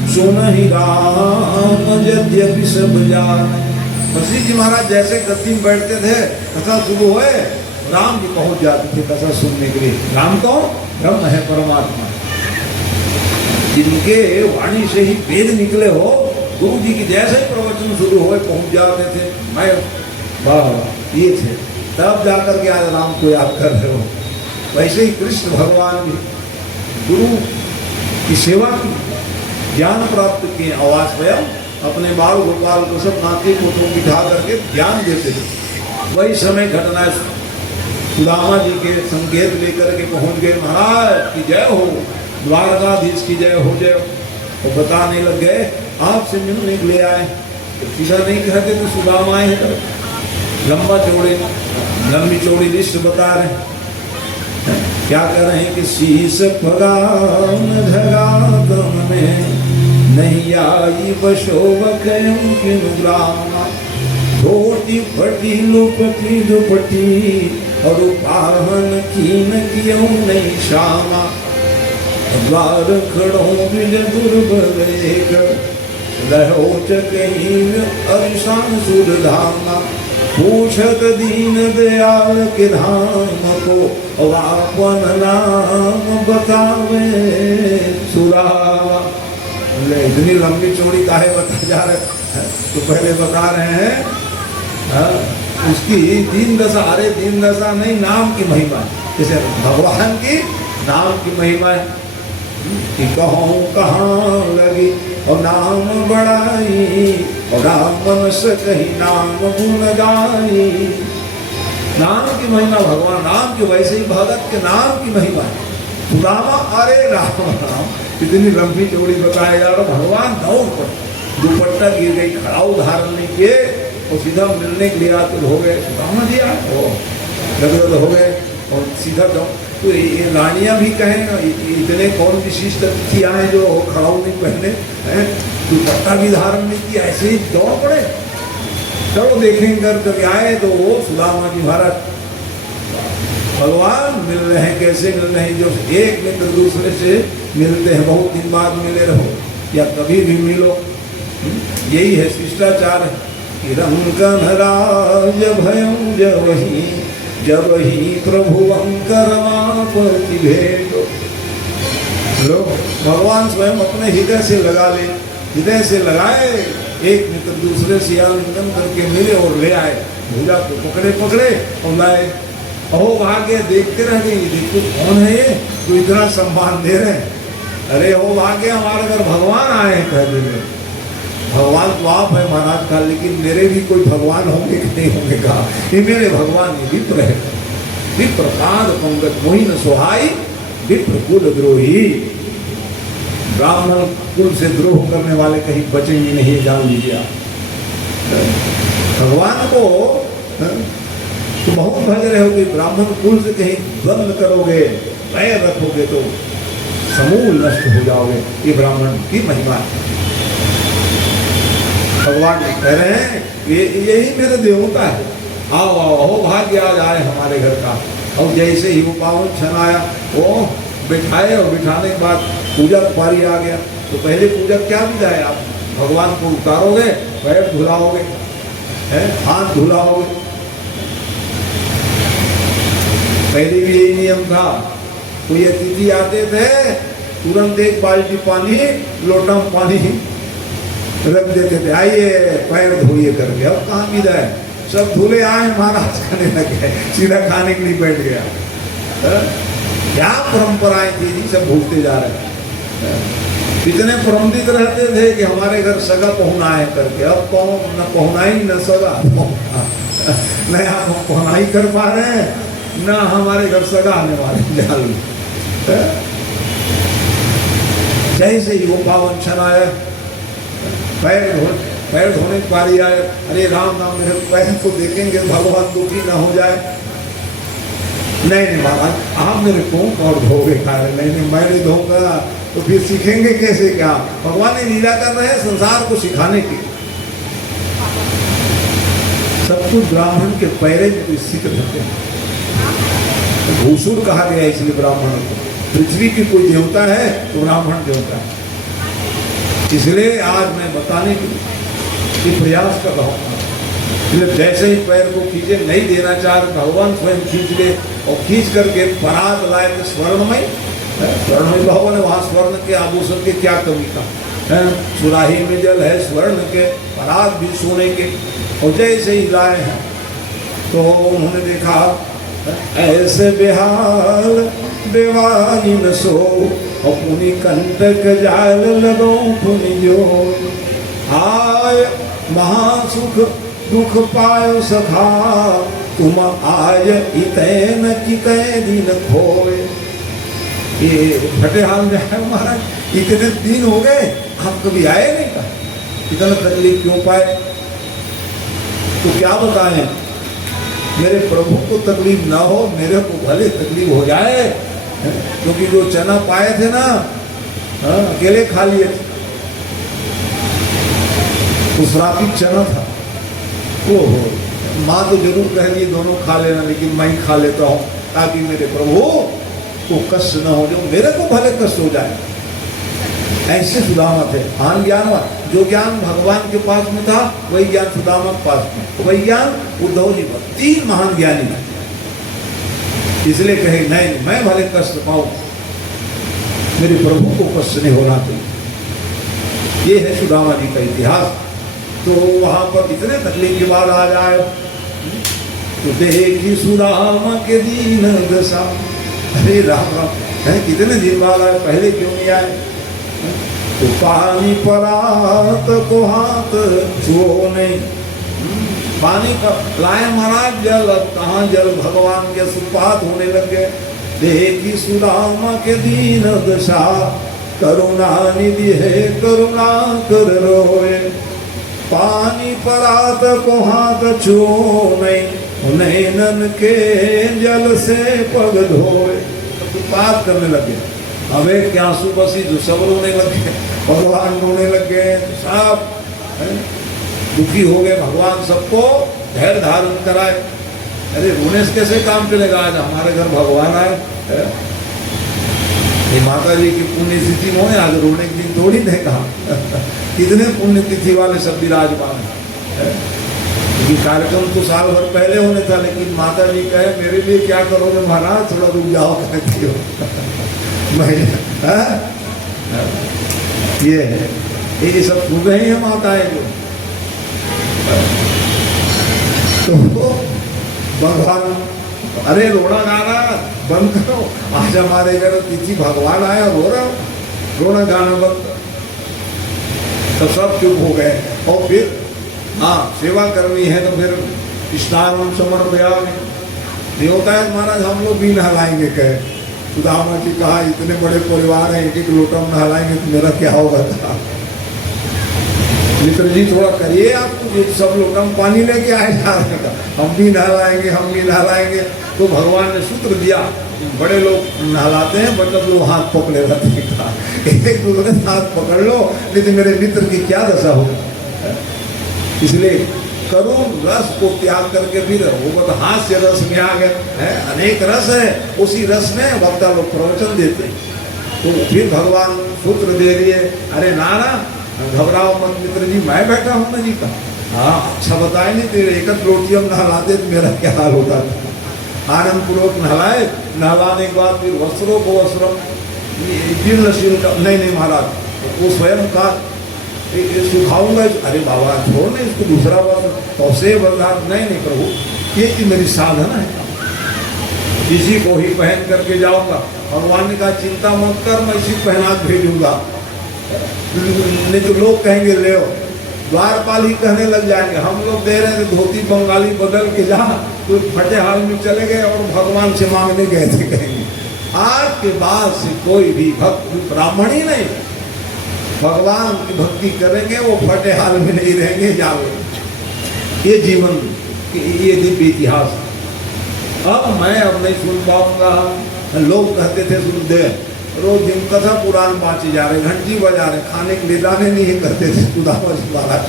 सुनहि राम यद्यपि सब जान। वशिष्ठ जी महाराज जैसे गद्दी में बैठते थे, कथा शुरू हुए, राम जी पहुंच जाते थे कथा सुनने के लिए। राम कौन? ब्रह्म है, परमात्मा, जिनके वाणी से ही वेद निकले हो। गुरु जी की जैसे ही प्रवचन शुरू हुए पहुंच जाते थे। मैं वाह ये थे, तब जाकर के आज राम को याद कर रहे हो। वैसे ही कृष्ण भगवान भी गुरु की सेवा की, ज्ञान प्राप्त किए, आवाज स्वयं अपने बाल गोपाल को सब नाती पोतों बिठा करके ज्ञान देते थे। वही समय घटना सुदामा जी के संकेत लेकर के पहुंच गए, महाराज की जय हो, द्वारकाधीश की जय हो जय। तो बताने लग गए आपसे मिलने के लिए आए। तो सीधा नहीं कहते तो सुदामा आए हैं, लंबी चौड़ी लिस्ट बता रहे हैं। क्या कर रहे हैं कि शीश फगान ढगातम में नहीं आई बशोबक धोती फटी लुपटी दुपटी और पाहन कीन कियो नहीं श्यामा द्वार खड़ो बिज दुर्बल एक रहो चकहीन अरिशान सुरधामा पूछत दीन दयाल के धाम को वापन नाम बतावे सुरावा। इतनी लंबी चौड़ी काहे बता जा रहे तो पहले बता रहे हैं उसकी दीन दशा। अरे दीन दशा नहीं, नाम की महिमा, जैसे भगवान की नाम की महिमा है कि कहूँ कहाँ लगी और नाम बढ़ाई और राम मनस कहीं नाम गुण गाई। नाम की महिमा भगवान नाम की, वैसे ही भगत के नाम की महिमा है। सुदामा अरे राम राम इतनी लंबी चौड़ी बताया यार। भगवान दौड़ पर दुपट्टा गिर गई, खड़ाऊ धारण नहीं किए और सीधा मिलने के लिए आतुर हो गए। सुदामा जी गदगद हो गए और सीधा दौड़। तो ये रानियां भी कहें इतने कौन विशिष्ट अतिथि आए जो खड़ाऊ नहीं पहने हैं, दुपट्टा भी धारण नहीं किया, ऐसे ही दौड़ पड़े। चलो देखेंगे कर कभी आए तो वो सुदामा जी महाराज भगवान मिल रहे हैं। कैसे मिल रहे हैं? जो एक मित्र दूसरे से मिलते हैं, बहुत दिन बाद मिले रहो या कभी भी मिलो, यही है शिष्टाचार है। रंगन राज भयं जब ही प्रभु अंकरमापति भेटो। लो भगवान स्वयं अपने हृदय से लगा ले, हृदय से लगाए, एक मित्र दूसरे से आलिंगन करके मिले और ले आए। भूजा को पकड़े और लाए। अहो भाग्य देखते रह गए, देखो कौन है ये तो इतना सम्मान दे रहे हैं। अरे हो भाग्य हमारे घर भगवान आए हैं पहले में। भगवान तो आप है महाराज का, लेकिन मेरे भी कोई भगवान होंगे कि नहीं होंगे? कहा ये मेरे भगवान ये विप्र है। विप्र पाद पंकज मोहिन सुहाई विप्र कुल द्रोही। ब्राह्मण कुल से द्रोह करने वाले कहीं बचेंगे नहीं, जान लीजिए आप। भगवान को तो बहुत भज रहे हो कि ब्राह्मण कुल से कहीं द्वंद करोगे, पैर रखोगे तो समूल नष्ट हो जाओगे। ये ब्राह्मण की महिमा है। भगवान कह रहे हैं यही मेरे देवता है, आओ आओ हो भाग्य आज आए हमारे घर का। और जैसे ही वो पावन क्षण आया वो बिठाए और बिठाने के बाद पूजा पारी आ गया। तो पहले पूजा क्या विधा है? आप भगवान को उतारोगे, पैर धुलाओगे, हाथ धुलाओगे। पहले भी यही नियम था। कोई अतिथि आते थे तुरंत एक बाल्टी पानी लोटा में पानी रख देते थे, आइए पैर धोइए करके। अब कहाँ विदा है? सब धुले आए, महाराज खाने लगे, सीधा खाने के लिए बैठ गया। क्या परंपराएं थी जी, सब भूलते जा रहे हैं। इतने प्रबंधित रहते थे कि हमारे घर सगा पहुना है करके। अब कौन न पहुनाई न सगा, न आप पहुनाई कर पा रहे हैं, न हमारे घर सगा आने वाले जाल। जैसे ही वो पावन क्षण आया, पैर धोने की बारी आए, अरे राम नाम मेरे पैर को देखेंगे भगवान दुखी ना हो जाए। नहीं महाराज आप मेरे को और धोगे खा रहे। नहीं मैं नहीं धोऊंगा तो फिर सीखेंगे कैसे? क्या भगवान ने लीला कर रहे हैं संसार को सिखाने की। सब कुछ ब्राह्मण के पैरे में सीख रहते हैं। भूसुर कहा गया इसलिए ब्राह्मण को। पृथ्वी की कोई देवता है तो ब्राह्मण देवता है। इसलिए आज मैं बताने की प्रयास कर रहा हूँ। जैसे ही पैर को खींचे, नहीं देना चाह भगवान स्वयं खींच ले और खींच करके परात लाए थे स्वर्णमय भवन है। वहाँ स्वर्ण के आभूषण की क्या कमी का है? सुराही में जल है स्वर्ण के, परात भी सोने के। और जैसे ही लाए हैं तो उन्होंने देखा ऐसे बेहाल बेवानी न सो और पुनि कंटक जाल लगो पुनि जो आय महासुख दुख पायो सखा तुम आज इतैन की कै दिन खोए। ये फटे हाल में है महाराज, इतने दिन हो गए हम कभी आए नहीं था, इतना तकलीफ क्यों पाए? तो क्या बताएं, मेरे प्रभु को तकलीफ ना हो, मेरे को भले तकलीफ हो जाए। क्योंकि जो चना पाए थे ना अकेले खा लिए थे, तो श्रापित चना था। ओहो, माँ तो जरूर कहेगी दोनों खा लेना, लेकिन मैं ही खा लेता हूँ ताकि मेरे प्रभु को कष्ट न हो, जो मेरे को भले कष्ट हो जाए। ऐसे सुदामा थे, महान ज्ञानवान। जो ज्ञान भगवान के पास में था वही ज्ञान सुदामा के पास में, वही ज्ञान उद्धव जी पर। 3 महान ज्ञानी थे, इसलिए कहे नहीं, मैं भले कष्ट पाऊं, मेरे प्रभु को कष्ट नहीं होना चाहिए। ये है सुदामा जी का इतिहास। तो वहां पर इतने तकलीफ के बाद आ जाए तो देखी सुदामा के दीन दशा। अरे राम राम, कितने दिन बाद आए, पहले क्यों नहीं आए? तो पानी परात को हाथ छुओ नहीं। पानी का लाए महाराज जल, अब कहाँ जल, भगवान के सुपात होने लग गए। देखी सुदामा के दीन दशा, करुणा निधि है करुणा कर रोए। पानी परात को हाथ छुओ नहीं, नैनन के जल से पग धोए। सुपात करने लगे, अब एक के आंसू बसी जो सब रोने लगे, भगवान रोने लगे, सब दुखी हो गए। भगवान सबको धैर्य धारण कराए। अरे रोने से कैसे काम चलेगा? आज हमारे घर भगवान आए, ये माता जी की पुण्य तिथि में, आज रोने के दिन थोड़ी नहीं कहा। कितने पुण्य तिथि वाले सब विराजमान है। कार्यक्रम तो साल भर पहले होने था, लेकिन माता जी कहे मेरे लिए क्या करोगे महाराज, थोड़ा रुक जाओ कहती हो। ये है, ये सब सुन रहे हैं माताएं जो। तो भगवान, अरे रोना गाना बंद करो, आज हमारे घर तिथि भगवान आया, रो रहा हो, रोना गाना बंद। तो सब चुप हो गए। और फिर हाँ, सेवा करनी है तो फिर स्नान समर्पयामि। ये होता है महाराज, हम लोग भी नहलाएंगे। कहे सुदामा जी कहा इतने बड़े परिवार हैं, एक एक लोटा में नहलाएंगे तो मेरा क्या होगा था। मित्र जी थोड़ा करिए, आप सब लोटा में पानी लेके आए जा रहे का, हम भी नहलाएंगे, हम भी नहलाएंगे। तो भगवान ने सूत्र दिया, बड़े लोग नहलाते हैं, बच्चा लोग हाथ पकड़े रहते था, एक दूसरे हाथ पकड़ लो, नहीं तो मेरे मित्र की क्या दशा होगी। इसलिए करुण रस को त्याग करके फिर वो तो हास्य रस में आ गए है। अनेक रस है, उसी रस में वक्ता लोग प्रवचन देते हैं। तो फिर भगवान सूत्र दे दिए, अरे नाना घबराओ मत मित्र जी, मैं बैठा हूँ ना जी का। हाँ अच्छा बताए नहीं, तेरे एक लोटी हम नहलाते तो मेरा क्या हाल होता था। आनंद पूर्वक नहलाए, नहलाने के बाद फिर वस्त्रों को वस्त्र जीर्णशील का, नहीं महाराज वो स्वयं का सुखाऊंगा। अरे बाबा छोड़ नहीं इसको, दूसरा वस्त्र तो से बर्दाश्त नहीं प्रभु, ये मेरी साधना है, इसी को ही पहन करके जाऊंगा। भगवान ने कहा चिंता मत कर, मैं इसी पहना भेजूंगा, नहीं तो लोग कहेंगे ले आओ। द्वारपाल ही कहने लग जाएंगे, हम लोग दे रहे थे धोती बंगाली बदल के जा, तो फटे हाल में चले गए और भगवान से मांगने गए थे। कहेंगे आज के बाद से कोई भी भक्त ब्राह्मण ही नहीं भगवान की भक्ति करेंगे, वो फटे हाल में नहीं रहेंगे, जाओगे। ये जीवन, ये दिव्य इतिहास। अब मैं अब नहीं सुन पाऊंगा। लोग कहते थे सुन दे, रोज दिन कथा पुराण बाँचे जा रहे, घंटी बजा रहे, खाने के लिए दाने नहीं करते थे सुदामा जी महाराज।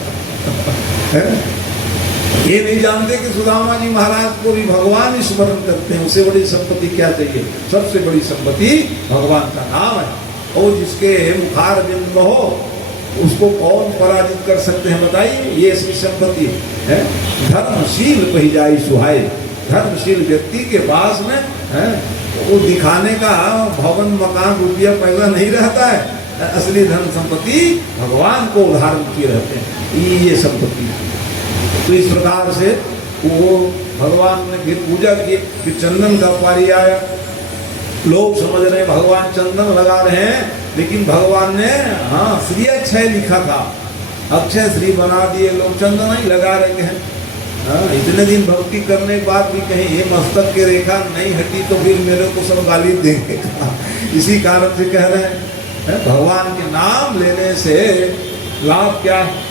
ये नहीं जानते कि सुदामा जी महाराज को भी भगवान स्मरण करते हैं। उससे बड़ी संपत्ति क्या चाहिए? सबसे बड़ी संपत्ति भगवान का नाम है, और जिसके मुखार बिंद हो उसको कौन पराजित कर सकते हैं बताइए? ये इसकी संपत्ति है। धर्मशील पही जाई सुहाय, धर्मशील व्यक्ति के पास में है वो दिखाने का भवन मकान रुपया पैसा नहीं रहता है। असली धन संपत्ति भगवान को उदाहरण किए रहते हैं, ये संपत्ति। तो इस प्रकार से वो भगवान ने फिर पूजा की, फिर चंदन का पारी आया। लोग समझ रहे हैं भगवान चंदन लगा रहे हैं, लेकिन भगवान ने हाँ श्री अक्षय लिखा था, अक्षय श्री बना दिए, लोग चंदन ही लगा रहे हैं। हाँ, इतने दिन भक्ति करने के बाद भी कहीं ये मस्तक की रेखा नहीं हटी तो फिर मेरे को सब गाली देंगे। इसी कारण से कह रहे हैं भगवान के नाम लेने से लाभ क्या है?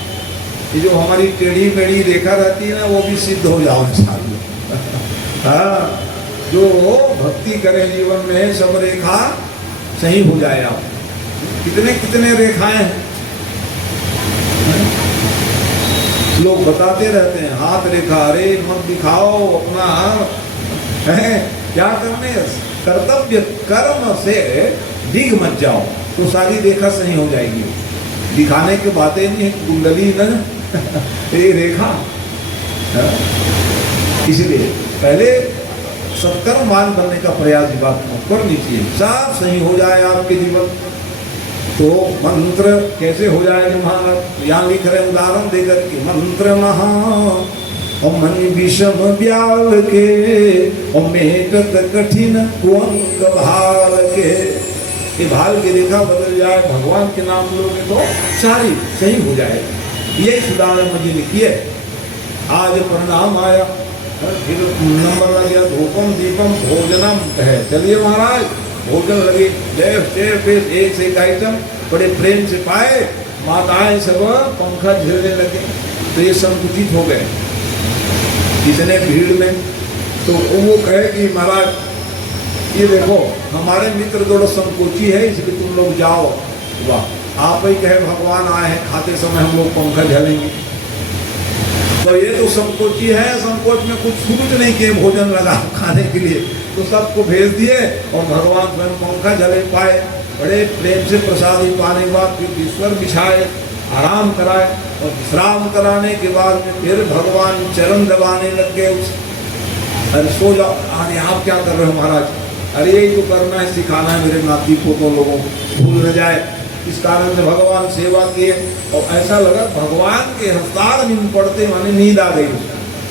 ये जो हमारी टेढ़ी मेढ़ी रेखा रहती है ना, वो भी सिद्ध हो जाओ इंशाअल्लाह। हाँ, जो भक्ति करे जीवन में सब रेखा सही हो जाए। आप कितने कितने रेखाएं हैं, लोग बताते रहते हैं हाथ रेखा, अरे मत दिखाओ अपना, है क्या करने, कर्तव्य कर्म से दिग मत जाओ तो सारी रेखा सही हो जाएगी। दिखाने की बातें नहीं, कुंडली न ये रेखा। इसलिए पहले सत्कर्मवान बनने का प्रयास बात करनी चाहिए, सब सही हो जाए आपके जीवन। तो मंत्र कैसे हो जाएगा महाराज, यहाँ लिख रहे उदाहरण देकर के, मंत्र महा और मन विषम ब्याल के और मेटत कठिन कुंग भाल के। ये भाल की रेखा बदल जाए, भगवान के नाम लोगे तो सारी सही हो जाएगी। यही सुधारण मुझे लिखी है। आज परिणाम आया, फिर नंबर लग गया, धूपम दीपम भोजनम है। चलिए महाराज भोजन लगे, एक से एक आइटम बड़े प्रेम से पाए, माताएं सब पंखा झेलने लगे, तो ये संकुचित हो गए इतने भीड़ में। तो वो कहे कि महाराज ये देखो हमारे मित्र थोड़ा संकोची है, इसलिए तुम लोग जाओ। वाह, आप ही कहे भगवान आए हैं, खाते समय हम लोग पंखा झेलेंगे। तो ये तो संकोची है, संकोच में कुछ सूझ नहीं किए भोजन लगा खाने के लिए, तो सबको भेज दिए और भगवान स्वयं पंखा झले पाए। बड़े प्रेम से प्रसाद ही पाने के बाद फिर ईश्वर बिछाए, आराम कराए, और विश्राम कराने के बाद में फिर भगवान चरण दबाने लग गए। अरे सो जाओ, अरे आप क्या कर रहे हो महाराज, अरे यही तो करना है, सिखाना है मेरे नाती पोतों लोगों को, भूल न जाए। इस कारण से भगवान सेवा किए, और ऐसा लगा भगवान के हस्तार नींद पड़ते माने नींद आ गई,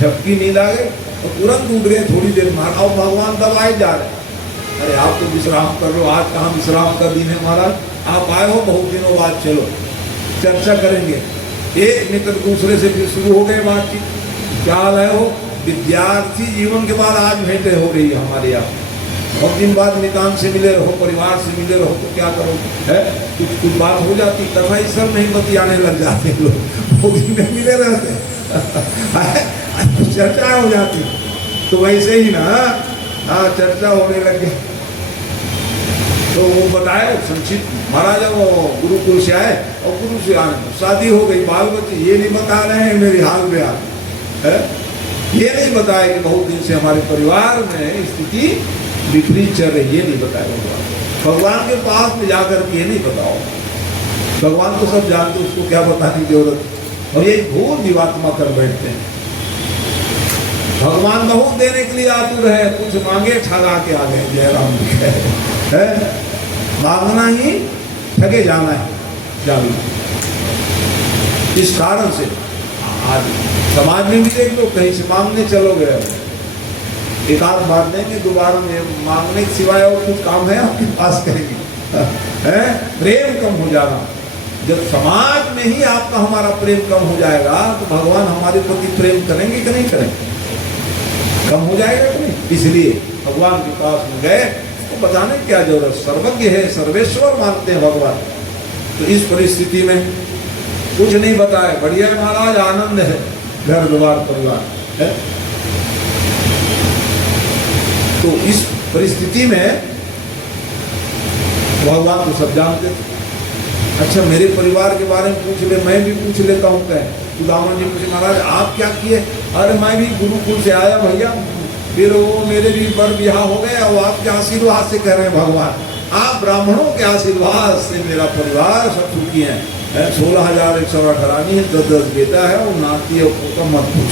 झपकी नींद आ गई और तुरंत उठ गए थोड़ी देर में, और भगवान दबाए जा रहे। अरे आप तो विश्राम कर लो, आज कहाँ विश्राम का दिन है महाराज, आप आए हो बहुत दिनों बाद, चलो चर्चा करेंगे। एक मित्र दूसरे से फिर शुरू हो गए बातचीत, क्या हाल है हो, विद्यार्थी जीवन के बाद आज भेंटे हो गई हमारे यहाँ, बहुत दिन बाद निकाम से मिले रहो, परिवार से मिले रहो, तो क्या करो है, कुछ बात हो जाती, कथा ही सब नहीं बतियाने लग जाते लोग, बहुत दिन में मिले रहते चर्चा हो जाती। तो वैसे ही ना, हाँ चर्चा होने लग गई। तो वो बताए संक्षिप्त, महाराज वो गुरुकुल से आए और गुरु से आने शादी हो गई, बाल बच्चे, ये नहीं बता रहे हैं मेरी हाल बयान है, ये नहीं बताया कि बहुत दिन से हमारे परिवार में स्थिति विपरीत चल रही, ये नहीं बताया भगवान के पास में जाकर के ये नहीं बताओ, भगवान तो सब जानते, उसको क्या बताने की जरूरत। और यही भूल जीवात्मा कर बैठते हैं। भगवान बहुत देने के लिए आतुर है, कुछ मांगे ठगा के आ गए, जयराम जी है, मांगना ही ठगे जाना है जाना। इस कारण से आज समाज में भी देख लो, कहीं से मांगने चलो गए, एक आध बार देंगे, दोबारा में मांगने के सिवाय और कुछ काम है आपके पास करेंगे, है प्रेम कम हो जाना। जब समाज में ही आपका हमारा प्रेम कम हो जाएगा तो भगवान हमारे प्रति प्रेम करेंगे कि नहीं करेंगे, कम हो जाएगा कि नहीं। इसलिए भगवान के पास में गए, उसको बताने क्या जरूरत, सर्वज्ञ है, सर्वेश्वर मानते हैं भगवान। तो इस परिस्थिति में कुछ नहीं बताए, बढ़िया महाराज आनंद है, घर द्वार परिवार है। तो इस परिस्थिति में भगवान तो सब जानते थे। अच्छा मेरे परिवार के बारे में पूछ ले, मैं भी पूछ लेता हूँ। क्या सुदामा जी पूछे, महाराज आप क्या किए, अरे मैं भी गुरुकुल से आया भैया, फिर वो मेरे भी बर ब्याह हो गए, और आपके आशीर्वाद से कह रहे हैं भगवान, आप ब्राह्मणों के आशीर्वाद से मेरा परिवार सब सुखी है। 16,118 है, 10 बेटा है, और नाती है, तो मत पूछ,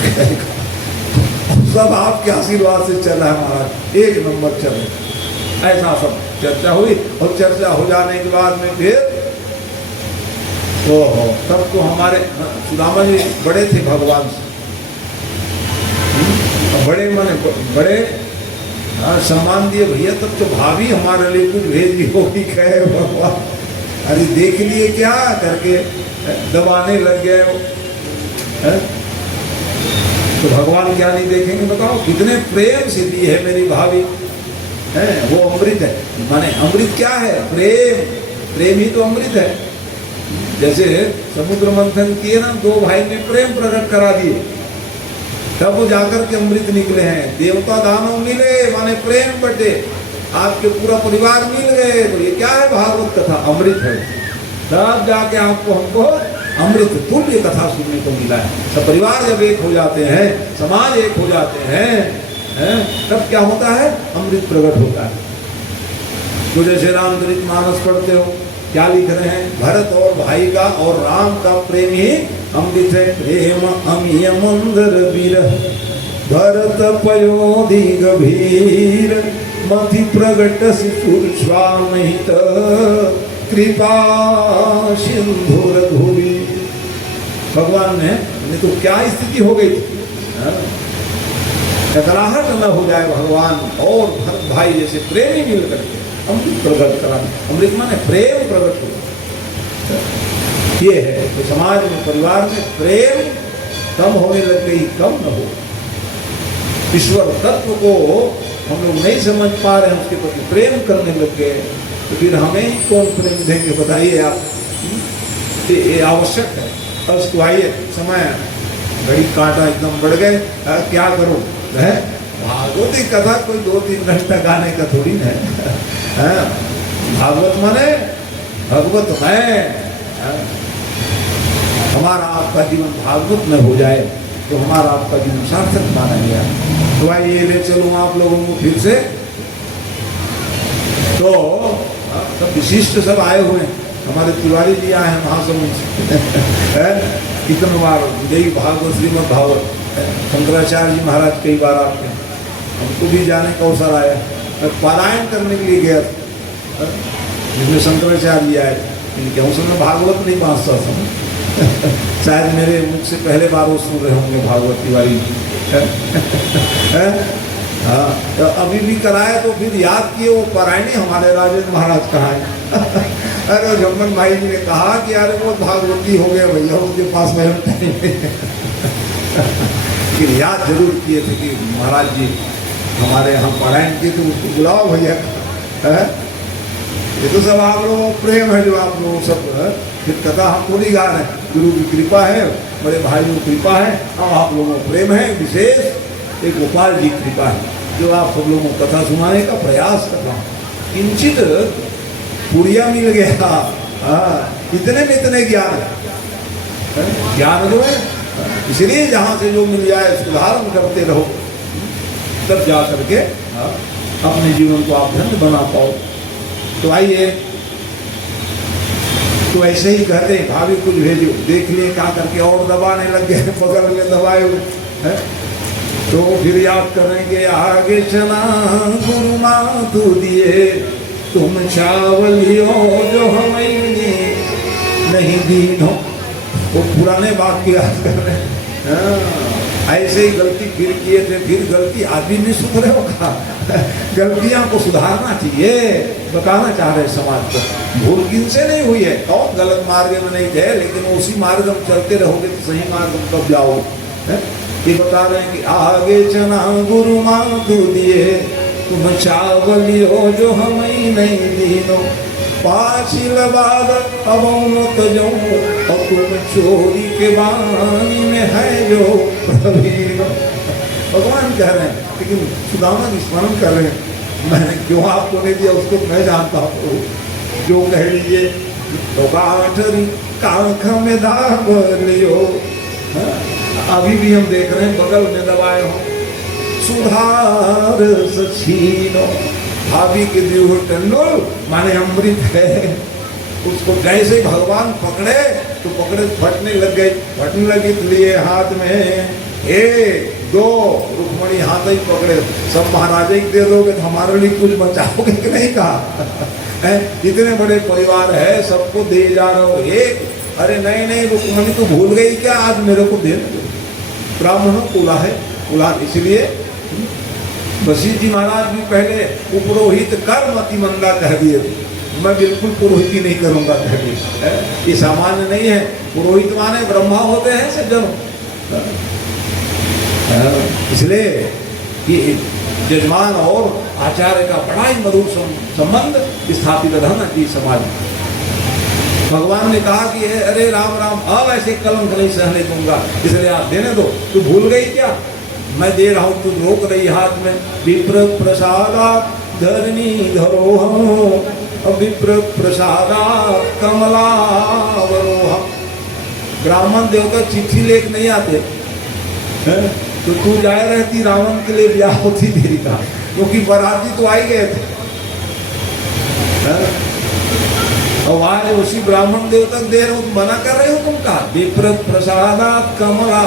सब आपके आशीर्वाद से चल रहा है महाराज, एक नंबर चल रहा। ऐसा सब चर्चा हुई, और चर्चा हो जाने के बाद में फिर तब तो हमारे सुदामा जी बड़े थे भगवान से, बड़े माने बड़े सम्मान दिए, भैया तब तो भाभी हमारे लिए कुछ भेजी होगी, कहे भगवान, अरे देख लिए क्या करके दबाने लग गए। तो भगवान क्या नहीं देखेंगे, बताओ कितने प्रेम से दी है मेरी भाभी, है वो अमृत है, माने अमृत क्या है, प्रेम, प्रेम ही तो अमृत है। जैसे समुद्र मंथन किए ना, 2 भाई ने प्रेम प्रकट करा दिए, तब वो जाकर के अमृत निकले हैं। देवता दानव मिले माने प्रेम बटे, आपके पूरा परिवार मिल गए, तो ये क्या है, भागवत कथा अमृत है। तब जाके आपको हमको अमृत तुल्य कथा सुनने को मिला है। सब परिवार जब एक हो जाते हैं, समाज एक हो जाते हैं, तब क्या होता है? अमृत प्रकट होता है। तो जैसे रामचरितमानस पढ़ते हो, क्या लिख रहे हैं? भरत और भाई का और राम का प्रेम ही अमृत है। प्रेम अमीय मंदर विरह भरत पयोधि गभीर मति प्रगट शिशुर स्वामित कृपा सिंधुर धुरी। भगवान ने नहीं तो क्या स्थिति हो गई थी? टकराहट न हो जाए भगवान और भरत भाई जैसे प्रेमी मिल करके अमृत प्रकट करा। अमृत माने प्रेम प्रकट हो, ये है। तो समाज में, परिवार में प्रेम कम होने लग गई, कम न हो। ईश्वर तत्व को हम लोग नहीं समझ पा रहे हैं, उसके प्रति प्रेम करने लग गए, तो फिर हमें कौन प्रेम देंगे? बताइए आप। ये आवश्यक है। आइए, समय घड़ी काटा एकदम बढ़ गए, क्या करूं? है भागवती कथा कोई 2-3 घंटा गाने का थोड़ी है। भागवत माने भगवत में हमारा आपका जीवन भागवत में हो जाए तो हमारा आपका जीवन सार्थक माना गया। तो आइए ले चलूं आप लोगों को फिर से। तो सब विशिष्ट सब आए हुए हैं। हमारे तिवारी जी आए हैं महासमुंद से। कितने बार यही भागवत श्रीमद भागवत शंकराचार्य जी महाराज कई बार आते हैं, हमको भी जाने का अवसर आया। मैं पारायण करने के लिए गया था, जिसमें शंकराचार्य जी आए, इनके अवसर में भागवत नहीं बांधता था। शायद मेरे मुख से पहले बार वो सुन रहे होंगे भागवत तिवारी जी। हाँ, तो अभी भी कराए तो फिर याद किए वो पारायणी हमारे राजेंद्र महाराज कहाँ है। अरे जम्मन भाई जी ने कहा कि यार वो भागवती हो गया भैया, उनके पास में फिर याद जरूर किए थे कि महाराज जी हमारे यहाँ पारायण किए तो उसको बुलाओ भैया। ये तो सब आप लोगों को प्रेम है, जो आप लोग सब फिर कथा हम थोड़ी गा रहे हैं। गुरु की कृपा है, बड़े भाइयों की कृपा है, और आप लोगों को प्रेम है। विशेष एक गोपाल जी की कृपा है, जो आप सब लोगों को कथा सुनाने का प्रयास कर रहा हूँ। किंचित पुड़िया मिल गया। इतने में इतने ज्ञान जो है, इसलिए जहाँ से जो मिल जाए सुधारण करते रहो, तब जा करके अपने जीवन को आप धन्य बना पाओ। तो आइए, तो ऐसे ही कहते हैं भाभी कुछ भेजो, देख लिए क्या करके और दबाने लग गए, बगल में दबाए हुए। तो फिर याद करेंगे, आगे चला गुरु माधु दिए तुम चावलियो जो हमें नहीं दीनो। वो पुराने वाक्य याद कर रहे हैं। ऐसे ही गलती फिर किए थे, फिर गलती आदमी नहीं सुधरे होगा। गलतियां को सुधारना चाहिए, बताना चाह रहे समाज को। भूल किनसे नहीं हुई है, और गलत मार्ग में नहीं थे, लेकिन उसी मार्ग में चलते रहोगे तो सही मार्ग में कब जाओगे। ये बता रहे हैं कि आगे चना गुरु माधु दिए तुम चावलियो जो हमें नहीं दीनो। पाछिल बाद अब तजो और तुम चोरी के बानी में है जो प्रवीण। भगवान कह रहे हैं, लेकिन सुदामा की स्मरण कर रहे हैं, मैंने क्यों आपको नहीं दिया उसको मैं जानता हूँ। जो कह लीजिए तो काठरी काख में दाब लियो। अभी भी हम देख रहे हैं बगल में दबाए हो, सुधार सछीनो। भाभी के दिए हुए टंडोल माने अमृत है, उसको जैसे भगवान पकड़े तो पकड़े फटने लग गए, फटने लगी तो लिए हाथ में 1 2 रुक्मणी हाथ ही पकड़े। सब महाराजा ही दे दोगे तो हमारे लिए कुछ बचाओगे कि नहीं कहा। इतने बड़े परिवार है, सबको दे जा रहे हो एक। अरे नहीं नहीं रुक्मणी तो भूल गई क्या, आज मेरे को दे दो। ब्राह्मणों कुला है, कुला इसलिए वशिष्ठ जी महाराज भी पहले पुरोहित कर मति मंदा कह दिए थे, मैं बिल्कुल पुरोहिती नहीं करूंगा कह दिए। ये सामान्य नहीं है, पुरोहित माने ब्रह्मा होते हैं सज्जनों। इसलिए ये जजमान और आचार्य का बड़ा ही मधुर संबंध स्थापित रहना चाहिए समाज में। भगवान ने कहा कि अरे राम राम अब ऐसे कलंक नहीं सहने दूंगा, इसलिए आप देने दो। तू भूल गई क्या, मैं दे रहा हूँ, तू रोक रही हाथ में। विप्र प्रसादा धरणी धरोहम, विप्र प्रसादा कमलावरोहम। ब्राह्मण देवता चिट्ठी लेके नहीं आते हैं? तो तू जाए रहती रावण के लिए ब्याह होती तेरी का, क्योंकि बराती तो आ ही गए थे हैं? और आज उसी ब्राह्मण देवता दे रहे हो, तुम मना कर रहे हो, तुम कहा विप्र प्रसादात कमला,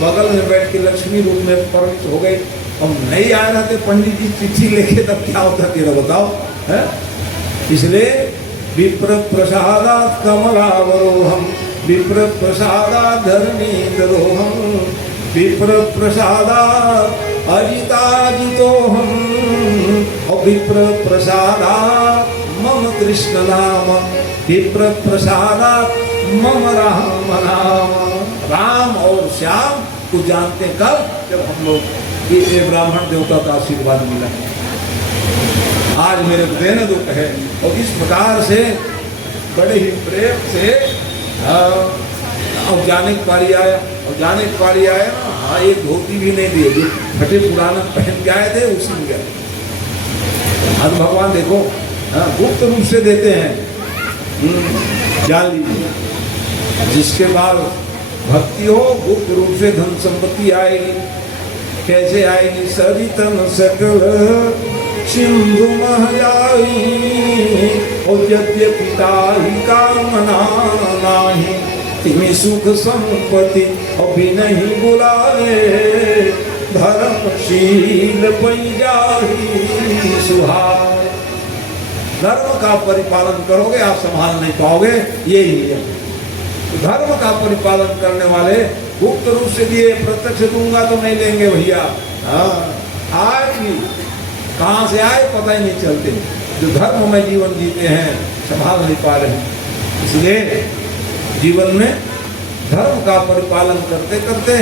बगल में बैठ के लक्ष्मी रूप में परिणित हो गई। हम नहीं आए रहते पंडित जी चिट्ठी लेके, तब क्या होता तेरा बताओ है? इसलिए विप्र प्रसादात कमलावरोहम, विप्र प्रसादात धरणीधरोहम, विप्र प्रसादात अजिताजितोहम, और विप्र प्रसादात मम कृष्ण नाम, विप्र प्रसादात मम राम नाम। राम और श्याम को जानते कब? जब हम लोग ये ब्राह्मण देवता का आशीर्वाद मिला। आज मेरे देने दो कहे, और इस प्रकार से बड़े ही प्रेम से अब जाने की पारी आया, और जाने की पारी आया ना, हाँ एक धोती भी नहीं दिए, जो फटे पुराना पहन के आए थे उसी में गए। आज भगवान देखो गुप्त रूप से देते हैं, जान लीजिए। जिसके बाद भक्ति हो गुप्त रूप से धन संपत्ति आएगी। कैसे आएगी? सरितन सकल सिंधु महलाई, और यद्यपि ताहि कामना नाही, तिमी सुख संपत्ति अभी नहीं बुलाए, धर्मशील पै जाहि सुहाए। धर्म का परिपालन करोगे आप संभाल नहीं पाओगे, यही है। धर्म का परिपालन करने वाले गुप्त रूप से दिए, प्रत्यक्ष दूंगा तो नहीं लेंगे भैया। आज भी कहाँ से आए पता ही नहीं चलते। जो धर्म में जीवन जीते हैं संभाल नहीं पा रहे हैं। इसलिए जीवन में धर्म का परिपालन करते करते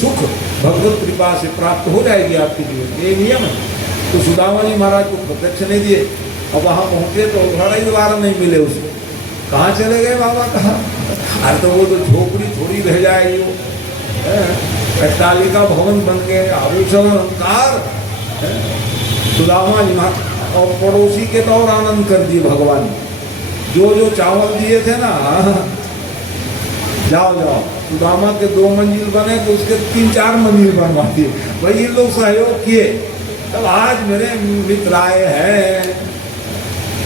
सुख भगवत कृपा से प्राप्त हो जाएगी आपके जीवन। ये नियम है। तो सुदामा जी महाराज को प्रत्यक्ष नहीं दिए, अब वहां पहुंचे तो घर ही द्वारा नहीं मिले उसे। कहाँ चले गए बाबा? कहा अरे तो वो तो झोपड़ी थोड़ी रह जाएगी, वो अट्टालिका भवन बन गए, आभूषण अलंकार। सुदामा जी महाराज और पड़ोसी के तो और आनंद कर दिए भगवान। जो जो चावल दिए थे ना, जाओ जाओ, सुदामा के 2 मंजिल बने तो उसके 3-4 मंजिल बनवा दिए। भाई ये लोग सहयोग किए। तब आज मेरे मित्र आए हैं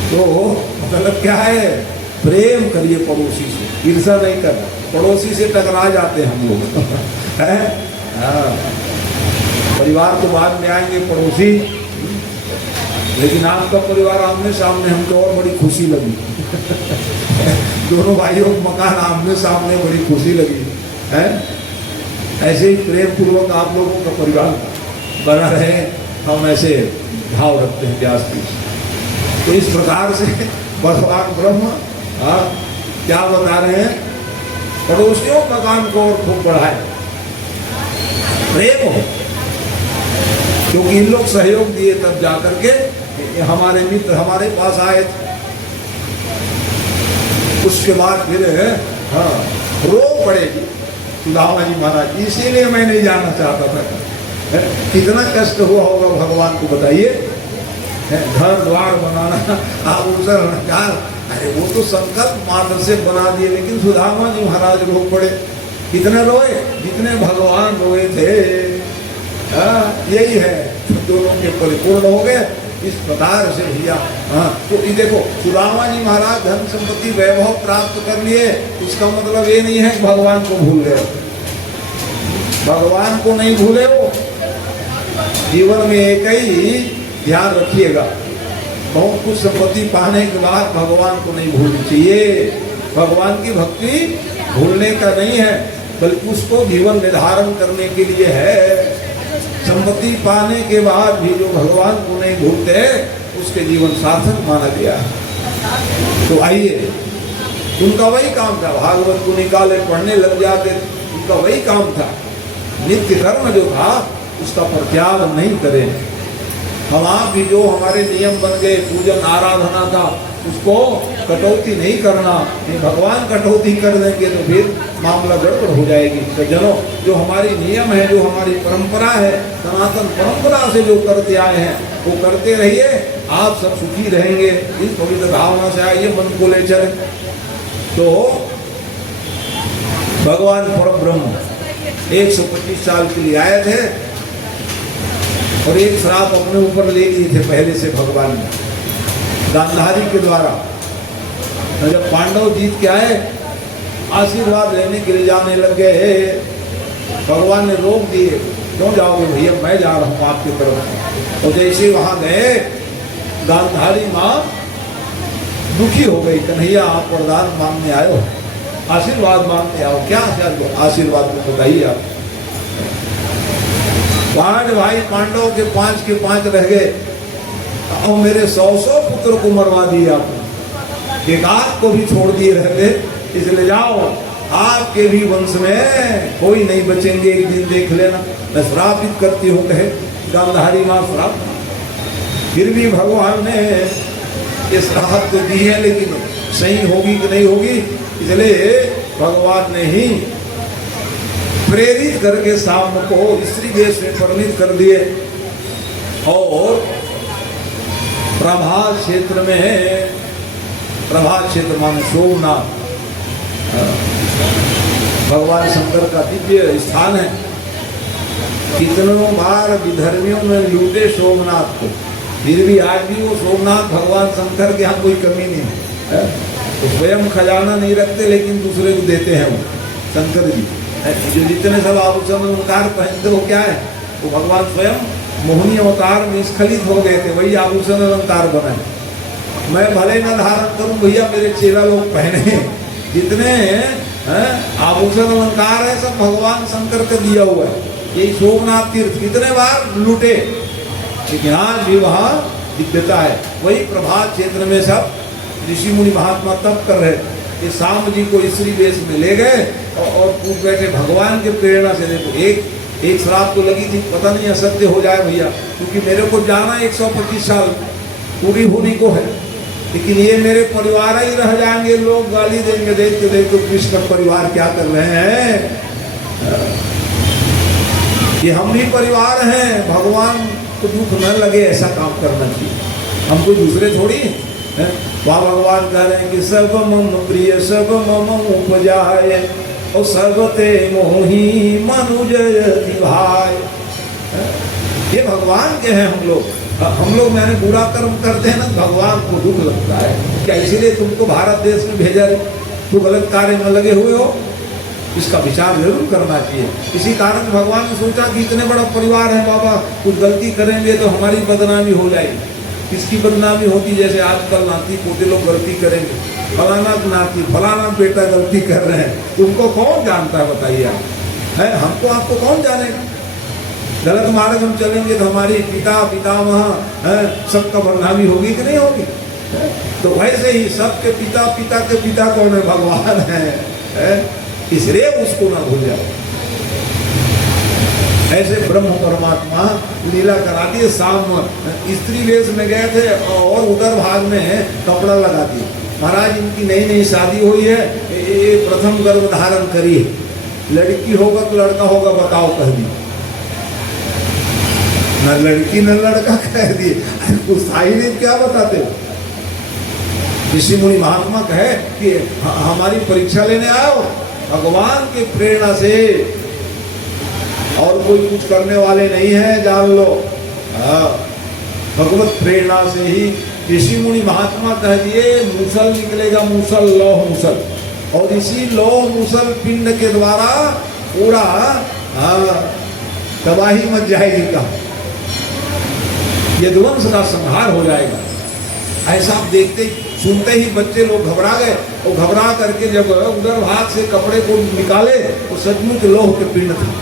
तो मतलब क्या है? प्रेम करिए पड़ोसी से, ईर्षा नहीं करना। पड़ोसी से टकरा जाते हैं हम लोग परिवार तो बाद में आएंगे पड़ोसी, लेकिन आपका परिवार आमने सामने हमको और बड़ी खुशी लगी दोनों भाइयों को मकान आमने सामने बड़ी खुशी लगी है। ऐसे ही प्रेम पूर्वक आप लोगों का परिवार बना रहे, हम ऐसे भाव रखते हैं व्यास जी। तो इस प्रकार से भगवान ब्रह्म क्या बता रहे हैं? पड़ोसियों मकान को और खूब बढ़ाए, प्रेम हो। क्योंकि इन लोग सहयोग दिए तब जाकर के हमारे मित्र हमारे पास आए थे। उसके बाद फिर रो पड़ेगी सुदामा जी महाराज। इसीलिए मैं नहीं जाना चाहता था। कितना कष्ट हुआ होगा भगवान को बताइए। घर द्वार बनाना, आभूषण अलंकार, अरे वो तो संकल्प मात्र से बना दिए, लेकिन सुदामा जी महाराज रो पड़े। कितने रोए? जितने भगवान रोए थे। यही है, दोनों के परिपूर्ण हो गए। इस प्रकार से भैया तो ये देखो, सुदामा जी महाराज धन संपत्ति वैभव प्राप्त कर लिए, इसका मतलब ये नहीं है कि भगवान को भूल गए। भगवान को नहीं भूले हो। जीवन में एक ही ध्यान रखिएगा, बहुत कुछ संपत्ति पाने के बाद भगवान को नहीं भूलनी चाहिए। भगवान की भक्ति भूलने का नहीं है, बल्कि उसको जीवन निर्धारण करने के लिए है। संपत्ति पाने के बाद भी जो भगवान को नहीं भूलते उसके जीवन सार्थक माना गया। तो आइए, उनका वही काम था। भागवत को निकाले पढ़ने लग जाते, उनका वही काम था। नित्य कर्म जो था उसका परित्याग नहीं करें। हम आप भी जो हमारे नियम बन गए, पूजन आराधना था, उसको कटौती नहीं करना। नहीं, भगवान कटौती कर देंगे तो फिर मामला गड़बड़ हो जाएगी। तो जनों, जो हमारी नियम है, जो हमारी परंपरा है, सनातन परंपरा से जो करते आए हैं वो करते रहिए, आप सब सुखी रहेंगे। इस पवित्र भावना से आइए, मन को ले चले। तो भगवान परब्रह्म 125 साल के लिए आए थे और एक श्राप अपने ऊपर ले लिए थे पहले से भगवान ने गांधारी के द्वारा। तो जब पांडव जीत के आए आशीर्वाद लेने के लिए जाने लग गए, भगवान ने रोक दिए, क्यों जाओगे भैया, मैं जा रहा हूँ आपकी तरफ। और जैसे वहां गए गांधारी माँ दुखी हो गई, कन्हैया आप वरदान मांगने आए हो, आशीर्वाद मांगने आओ, क्या आशीर्वाद में बताइए आप। 5 भाई पांडव के 5 रह गए और मेरे 100 पुत्र को मरवा दिए आपने, एक आध को भी छोड़ दिए रहते, इसलिए जाओ आपके भी वंश में कोई नहीं बचेंगे, एक दिन देख लेना, मैं श्रापित करती हूँ, कहे गांधारी माँ श्राप। फिर भी भगवान ने ये श्राप तो दी है, लेकिन सही होगी कि नहीं होगी, इसलिए भगवान ने ही प्रेरित करके शाम को स्त्री वेश में परिणित कर दिए और प्रभात क्षेत्र माने सोमनाथ भगवान शंकर का दिव्य स्थान है। कितनों बार विधर्मियों में लूटे सोमनाथ को, फिर भी आज भी वो सोमनाथ भगवान शंकर के यहाँ कोई कमी नहीं है। तो स्वयं खजाना नहीं रखते लेकिन दूसरे को देते हैं वो शंकर जी। जो जितने सब आभूषण अलंकार पहनते हो क्या है, तो भगवान स्वयं मोहिनी अवतार में स्खलित हो गए थे, वही आभूषण अलंकार बनाए। मैं भले न धारण करूं भैया, मेरे चेला लोग पहने, जितने आभूषण अलंकार है सब भगवान शंकर का दिया हुआ है। यही सोमनाथ तीर्थ कितने बार लूटे, लेकिन आज भी वहाँ दिव्यता है। वही प्रभात क्षेत्र में सब ऋषि मुनि महात्मा तप कर रहे कि शाम जी को स्त्री वेश में ले गए और पूछ बैठे भगवान के प्रेरणा से। देखो एक श्राप तो लगी थी, पता नहीं असत्य हो जाए भैया, क्योंकि मेरे को जाना 125 साल पूरी होने को है, लेकिन ये मेरे परिवार ही रह जाएंगे, लोग गाली देंगे, देखते देखते कृष्ण परिवार क्या कर रहे हैं, ये हम भी परिवार हैं, भगवान को दुख न लगे ऐसा काम करना चाहिए, हम कोई दूसरे थोड़ी है। वहाँ भगवान कह रहे हैं कि सब मम प्रिय सब मम उपजाए और सर्वते मोही मनुजय भाई। ये भगवान के हैं हम लोग मैंने बुरा कर्म करते हैं ना, भगवान को दुख लगता है। क्या इसीलिए तुमको भारत देश में भेजा रे, तो गलत कार्य में लगे हुए हो, इसका विचार जरूर करना चाहिए। इसी कारण भगवान ने सोचा कि इतने बड़ा परिवार है बाबा, कुछ गलती करेंगे तो हमारी बदनामी हो जाएगी। किसकी बदनामी होती, जैसे आजकल नाती पोते लोग गलती करेंगे, फलाना नाती फलाना बेटा गलती कर रहे हैं, तुमको कौन जानता है बताइए आप, है हमको आपको कौन जानेगा। गलत मार्ग हम चलेंगे तो हमारी पिता पितामह सबका बदनामी होगी कि नहीं होगी। तो वैसे ही सबके पिता के पिता कौन है, भगवान है, इसलिए उसको ना भूल जाओ। ऐसे ब्रह्म परमात्मा लीला करा दिए। शाम स्त्री वेश में गए थे और उधर भाग में कपड़ा लगा दिए। महाराज इनकी नई नई शादी हुई है, ये प्रथम गर्भ धारण करी है, लड़की होगा तो लड़का होगा बताओ, कह दी न लड़की न लड़का कह दिए, कुछ आई नहीं, क्या बताते हो। ऋषि मुनि महात्मा कहे कि हमारी परीक्षा लेने आओ, भगवान की प्रेरणा से, और कोई कुछ करने वाले नहीं है, जान लो। भगवत प्रेरणा से ही ऋषि मुनि महात्मा कह दिए मूसल निकलेगा, मूसल लौह मूसल, और इसी लौह मूसल पिंड के द्वारा पूरा तबाही मच जाएगी का, यदुवंश का संहार हो जाएगा। ऐसा देखते सुनते ही बच्चे लोग घबरा गए, और घबरा करके जब उधर हाथ से कपड़े को निकाले तो सचमुच लोह के पिंड था।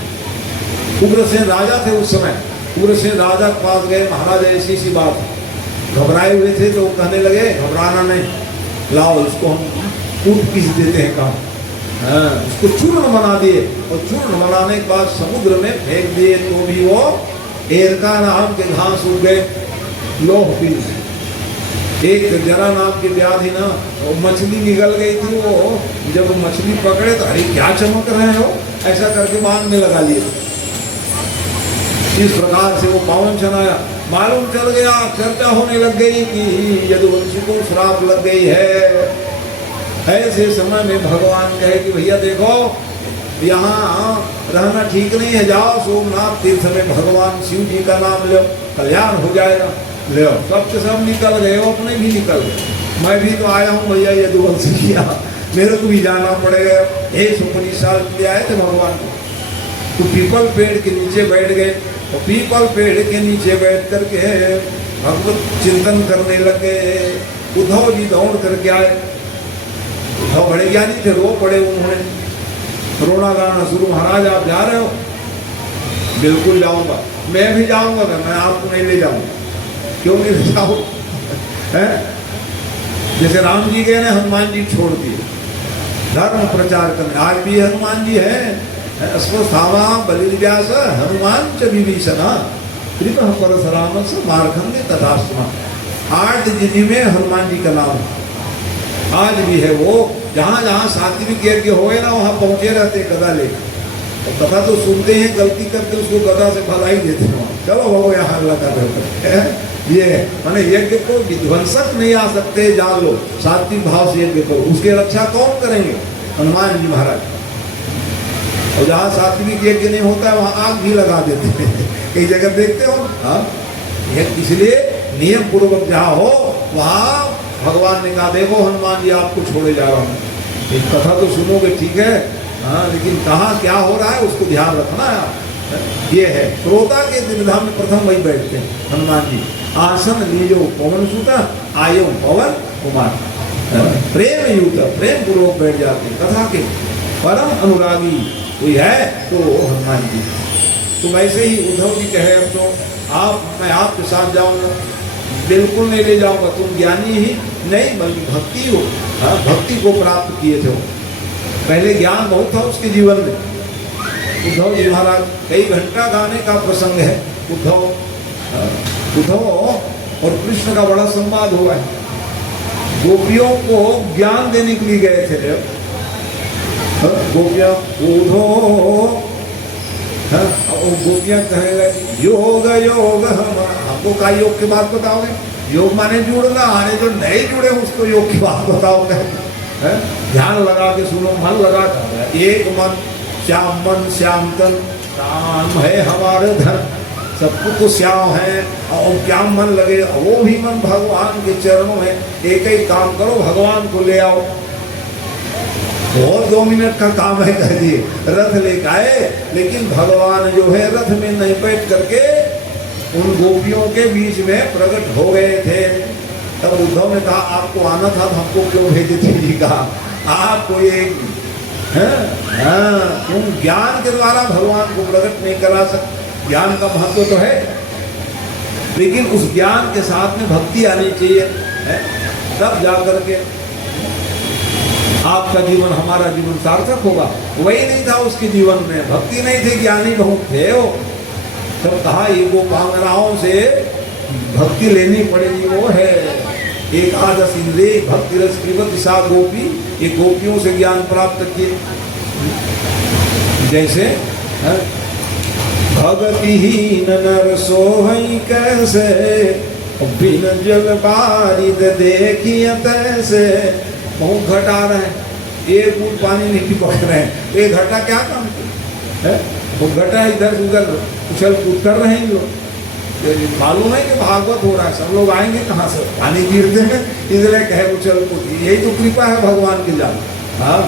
उग्रसेन राजा थे उस समय, उग्रसेन राजा के पास गए, महाराज ऐसी सी बात, घबराए हुए थे तो कहने लगे घबराना नहीं, लाओ इसको हम कूट पीस देते हैं काम। उसको चूर्ण बना दिए, और चूर्ण बनाने के बाद समुद्र में फेंक दिए, तो भी वो एरका नाम के घास उग गए, लोह पिंड। एक जरा नाम की व्याधि ना, मछली निकल गई थी, वो जब मछली पकड़े तो अरे क्या चमक रहे हो, ऐसा करके बांध में लगा लिए। इस प्रकार से वो पावन चलाया, मालूम चल गया, चर्चा होने लग गई कि यदुवंशी को श्राप लग गई है। ऐसे समय में भगवान कहे कि भैया देखो यहाँ रहना ठीक नहीं है, जाओ सोमनाथ तीर्थ में भगवान शिव जी का नाम लो, कल्याण हो जाएगा। ले सब के सब निकल गए, वो अपने भी निकल गए। मैं भी तो आया हूँ भैया ये दुवंश किया, मेरे को भी जाना पड़ेगा। 119 साल के लिए आए थे भगवान को, तो पीपल पेड़ के नीचे बैठ गए, और पीपल पेड़ के नीचे बैठ करके भगवत चिंतन करने लगे। उद्धव जी दौड़ करके आए, उद्धव बड़े ज्ञानी थे, रो पड़े उन्होंने, रोना गाना शुरू, महाराज आप जा रहे हो? बिल्कुल जाऊंगा, मैं भी जाऊंगा, मैं आपको नहीं ले जाऊंगा। क्यों नहीं ले जाऊं? जैसे राम जी गए ना, हनुमान जी छोड़ दिए धर्म प्रचार करने। आज भी हनुमान जी है, अश्वत्थामा बलिव्यास हनुमान च विभीषण कृपा परशुराम से मार्कंडे तथास्तमा। 8 जिले में हनुमान जी का नाम आज भी है। वो जहाँ जहाँ सात्विक यज्ञ होए ना, वहाँ पहुंचे रहते गदा लेकर। तो कथा तो सुनते हैं, गलती करके उसको गदा से भलाई देते हैं। चलो वो यहाँ अल्लाह का रहता ये माने यज्ञ को विध्वंसक नहीं आ सकते, जान लो। सात्विक भाव से यज्ञ करो, उसकी रक्षा कौन करेंगे? हनुमान जी महाराज। और जहाँ सात्विक यज्ञ नहीं होता है, वहाँ आग भी लगा देते हैं। कई जगह देखते हो। हाँ, इसलिए नियम पूर्वक जहाँ हो वहाँ भगवान ने कहा देखो हनुमान जी आपको छोड़े जा रहा हूँ। एक कथा तो सुनोगे ठीक है, हाँ, लेकिन कहाँ क्या हो रहा है उसको ध्यान रखना है। ये है श्रोता के दिनधाम में प्रथम वही बैठते हैं हनुमान जी। आसन लीजो पवन सुता, आयो पवन कुमार। प्रेम युक्त, प्रेम पूर्वक बैठ जाते हैं। कथा के परम अनुरागी कोई है तो हनुमान जी। तो वैसे ही उद्धव जी कहे अब तो मैं आपके साथ जाऊंगा। बिल्कुल नहीं ले जाऊंगा, तुम ज्ञानी ही नहीं बल्कि भक्ति हो। हाँ, भक्ति को प्राप्त किए थे वो। पहले ज्ञान बहुत था उसके जीवन में। उद्धव जी महाराज, कई घंटा गाने का प्रसंग है। उद्धव और कृष्ण का बड़ा संवाद हुआ है। गोपियों को ज्ञान देने के लिए गए थे गोपियां। गोपियां कहेगा योग योग, हमको का योग की बात बताओगे? योग माने जुड़ना, आने जो नहीं जुड़े उसको योग की बात बताओगे? ध्यान लगा के सुनो, मन लगा कर। एक मन श्याम तन श्याम है हमारे धर्म, सबको तो श्याम है। और क्या मन लगे, वो भी मन भगवान के चरणों में। एक ही काम करो, भगवान को ले आओ। बहुत 2 मिनट का काम है, कह दिए रथ लेकर आए। लेकिन भगवान जो है रथ में नहीं बैठ करके उन गोपियों के बीच में प्रकट हो गए थे। तब उद्धव ने कहा आपको आना था तो हमको क्यों भेजे थे? जी कहा आपको एक क्यों ज्ञान के द्वारा भगवान को प्रकट नहीं करा सकते? ज्ञान का महत्व तो है, लेकिन उस ज्ञान के साथ में भक्ति आनी चाहिए, तब जाकर के आपका जीवन, हमारा जीवन सार्थक होगा। वही नहीं था उसके जीवन में, भक्ति नहीं थी, ज्ञानी बहुत थे वो। तब कहा ये गोपांगनाओं से भक्ति लेनी पड़ेगी। वो है एकादश इंद्रिय भक्ति रस कृपति सा गोपी, ये गोपियों से ज्ञान प्राप्त किए। जैसे भगतिहीन नर सोहई कैसे, बिन जल बारिद देखिए तैसे। बहुत घटा रहे हैं, एक बूंद पानी नहीं पकड़ रहे हैं। एक घटा क्या काम है? वो घटा इधर उधर उछल कूद कर रहे हैं लोग। मालूम है कि भागवत हो रहा है, सब लोग आएंगे कहाँ से? पानी गिरते हैं, इसलिए कहे उछल कूद। यही तो कृपा है भगवान की जान। हाँ,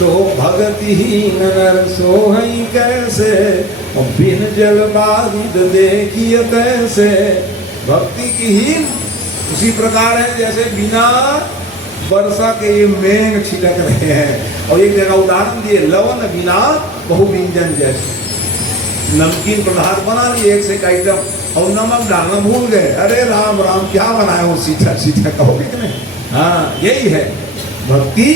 तो भगतिहीन नर सोहई कैसे, बिन जल बारिद देखिए तैसे। भक्ति की हीन उसी प्रकार है जैसे बिना वर्षा के ये मेघ छिटक रहे हैं। और एक जगह उदाहरण दिए, लवन बिना बहुव्यंजन जैसे। नमकीन पदार्थ बना लिए एक से एक आइटम, और नमक डालना भूल गए। अरे राम राम क्या बनाया हो, सीधा सीधा कहोगे कि नहीं? हाँ, यही है भक्ति।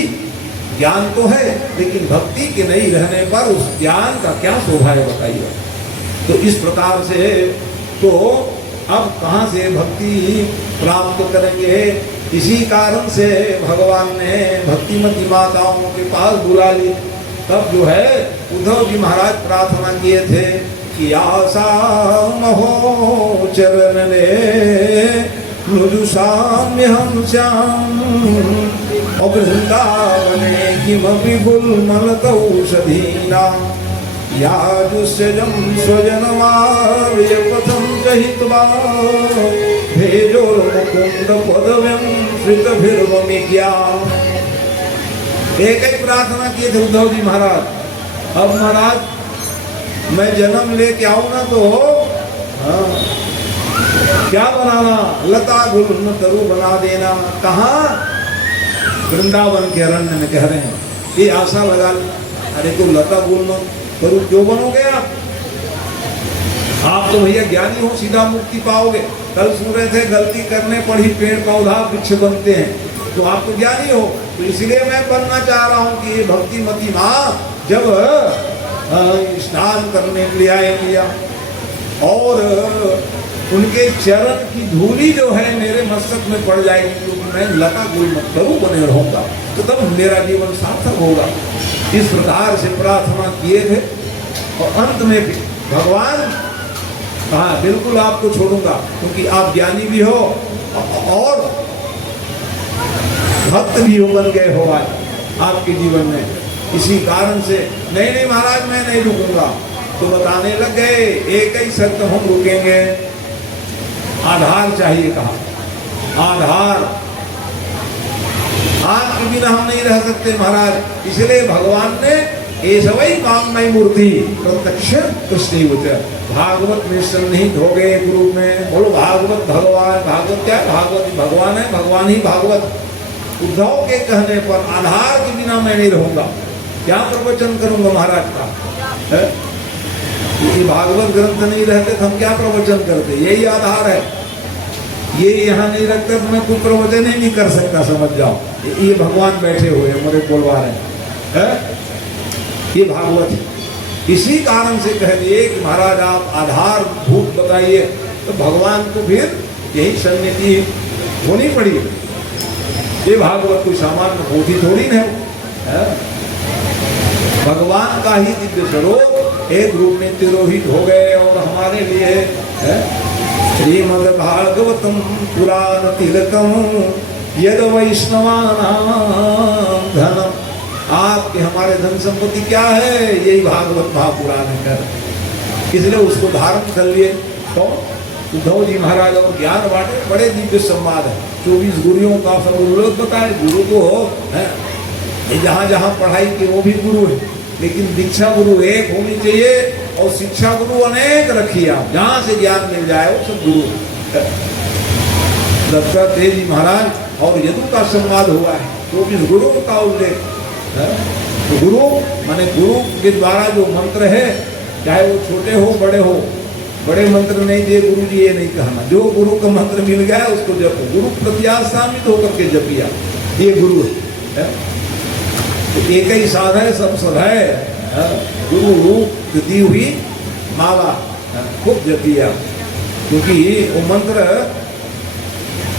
ज्ञान तो है, लेकिन भक्ति के नहीं रहने पर उस ज्ञान का क्या शोभा है बताइए। तो इस प्रकार से तो अब कहाँ से भक्ति प्राप्त करेंगे? इसी कारण से भगवान ने भक्तिमती माताओं के पास बुला ली। तब जो है उद्धव जी महाराज प्रार्थना किए थे कि आशा महो चरण ने मृदु साम्य हम श्याम। और वृंदावने किमपि गुल्मलतौषधीना याजुष्यजं स्वजनमार्यपथं च हित्वा भेजोर्मुकुन्द पदव्यं श्रितभिर्वमिज्ञा। एक ही प्रार्थना किए थे उद्धव जी महाराज, अब महाराज मैं जन्म लेके आऊं ना तो क्या बनाना, लता गुल्म तरु बना देना। कहाँ? वृंदावन के अरण्य में कह रहे हैं, ये आशा लगा ली। अरे तो लता गुल्म तरु क्यों बनोगे आप तो भैया ज्ञानी हो, सीधा मुक्ति पाओगे। कल सुन रहे थे गलती करने पर ही पेड़ पौधा वृक्ष बनते हैं, तो आप तो ज्ञानी हो, तो इसलिए मैं बनना चाह रहा हूँ कि ये भक्ति मती माँ जब स्नान करने के लिए आएंगी और उनके चरण की धूली जो है मेरे मस्तक में पड़ जाएगी, क्योंकि मैं लता गुल्म बने रहूंगा, तो तब मेरा जीवन सार्थक होगा। इस प्रकार से प्रार्थना किए थे और अंत में भी भगवान कहा बिल्कुल आपको छोड़ूंगा, क्योंकि आप ज्ञानी भी हो और भक्त भी हो, बन गए हो आज आपके जीवन में। इसी कारण से नहीं महाराज मैं नहीं रुकूंगा, तो बताने लग गए एक ही शर्त हम रुकेंगे, आधार चाहिए। कहा आधार, आपके बिना हम नहीं रह सकते महाराज। इसलिए भगवान ने ऐसवई काममयी मूर्ति प्रत्यक्ष कृष्ण भागवत में सन्निहित हो गए गुरु में। बोलो भागवत भगवान, भागवत क्या भागवत भगवान है, भगवान ही भागवत। उद्धव के कहने पर आधार के बिना मैं नहीं रहूंगा, क्या प्रवचन करूंगा महाराज का है? ये भागवत ग्रंथ नहीं रहते तो हम क्या प्रवचन करते? यही आधार है, ये यहाँ नहीं रखते तो मैं कोई प्रवचन ही नहीं कर सकता, समझ जाओ। ये भगवान बैठे हुए हमारे बोलवा रहे हैं, ये भागवत है। इसी कारण से कह दिए कि महाराज आप आधार भूत बताइए, तो भगवान को फिर यही सन्निधि होनी पड़ी। ये भागवत कोई सामान्य पोथी थोड़ी है, भगवान का ही दिव्य स्वरूप एक रूप में तिरोहित हो गए और हमारे लिए श्रीमद् भागवतम पुराण तिलकम यद वैष्णवानां धनम। आपके हमारे धन संपत्ति क्या है? यही भागवत महापुराण है, इसलिए उसको धारण कर लिए। तो उद्धव जी महाराज और ज्ञान बांटे, बड़े दिव्य संवाद है। 24 गुरुओं का सब उल्लेख बताए। गुरु को जहाँ जहाँ पढ़ाई की वो भी गुरु है, लेकिन दीक्षा गुरु एक होनी चाहिए और शिक्षा गुरु अनेक रखिए आप, जहाँ से ज्ञान मिल जाए वो सब गुरु। दत्तात्रेय जी महाराज और यदु का संवाद हुआ है, 24 गुरु का उल्लेख। तो गुरु माने गुरु के द्वारा जो मंत्र है, चाहे वो छोटे हो बड़े हो, बड़े मंत्र नहीं दिए गुरु जी ये नहीं कहना, जो गुरु का मंत्र मिल गया उसको जपो। गुरु प्रत्याशामित होकर के जपिया, ये गुरु है। तो एक ही साध है सब सद है, गुरु रूप दी हुई माला खूब जपिया, क्योंकि वो मंत्र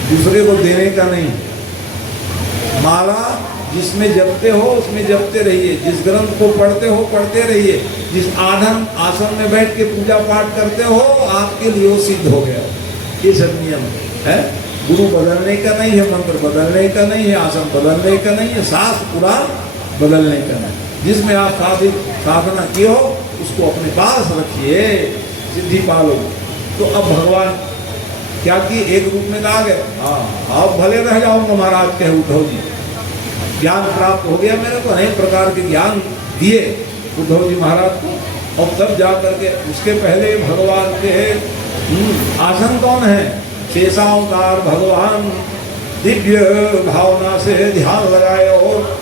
दूसरे को देने का नहीं। माला जिसमें जपते हो उसमें जपते रहिए, जिस ग्रंथ को पढ़ते हो पढ़ते रहिए, जिस आसन में बैठ के पूजा पाठ करते हो आपके लिए वो सिद्ध हो गया। ये सब नियम है। गुरु बदलने का नहीं है, मंत्र बदलने का नहीं है, आसन बदलने का नहीं है, शास्त्र पुराण बदलने का नहीं। जिसमें आप साधना किए हो उसको अपने पास रखिए, सिद्धि पालो। तो अब भगवान क्या कि एक रूप में आ गए। हाँ आप भले रह जाऊंगा महाराज कहे उद्धव जी, ज्ञान प्राप्त हो गया मेरे को, अनेक प्रकार के ज्ञान दिए उद्धव जी महाराज को। और तब जा करके उसके पहले भगवान के आसन कौन है? शेषावतार भगवान दिव्य भावना से ध्यान लगाए और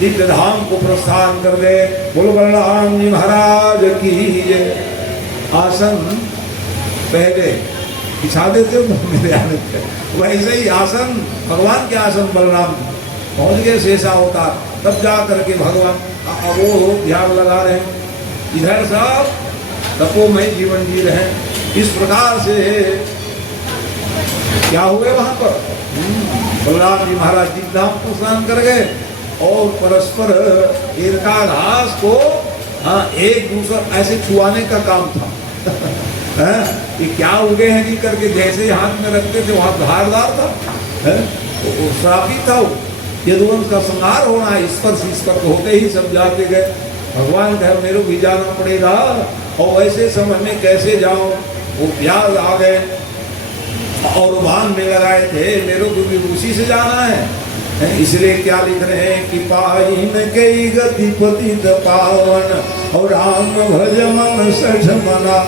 दिव्य धाम को प्रस्थान कर गए। बोलो बलराम जी महाराज की जय। आसन पहले बिछा देते हो मेरे आने पे, वैसे ही आसन भगवान के आसन बलराम पहुंच गए शेषावतार। तब जा करके भगवान वो ध्यान लगा रहे हैं, इधर सब तपोमय जीवन जी रहे। इस प्रकार से क्या हुए वहां पर बलराम जी महाराज जी धाम को स्नान कर गए और परस्पर ईर्षाघास को एक दूसरा ऐसे छुआने का काम था। ये क्या उगे हैं जी करके जैसे हाथ में रखते थे वहां धारदार था, तो श्रापित था वो। यदुवंश का संहार होना है, स्पर्श होते ही सब जाते गए। भगवान कहे मेरे को भी जाना पड़ेगा, और वैसे समय में कैसे जाओ, वो प्याज आ गए और बांध में लगाए थे, मेरे को भी उसी से जाना है। इसलिए क्या लिख रहे हैं कि पाइन कई गति पतित पावन, और राम भज मन सठ मना,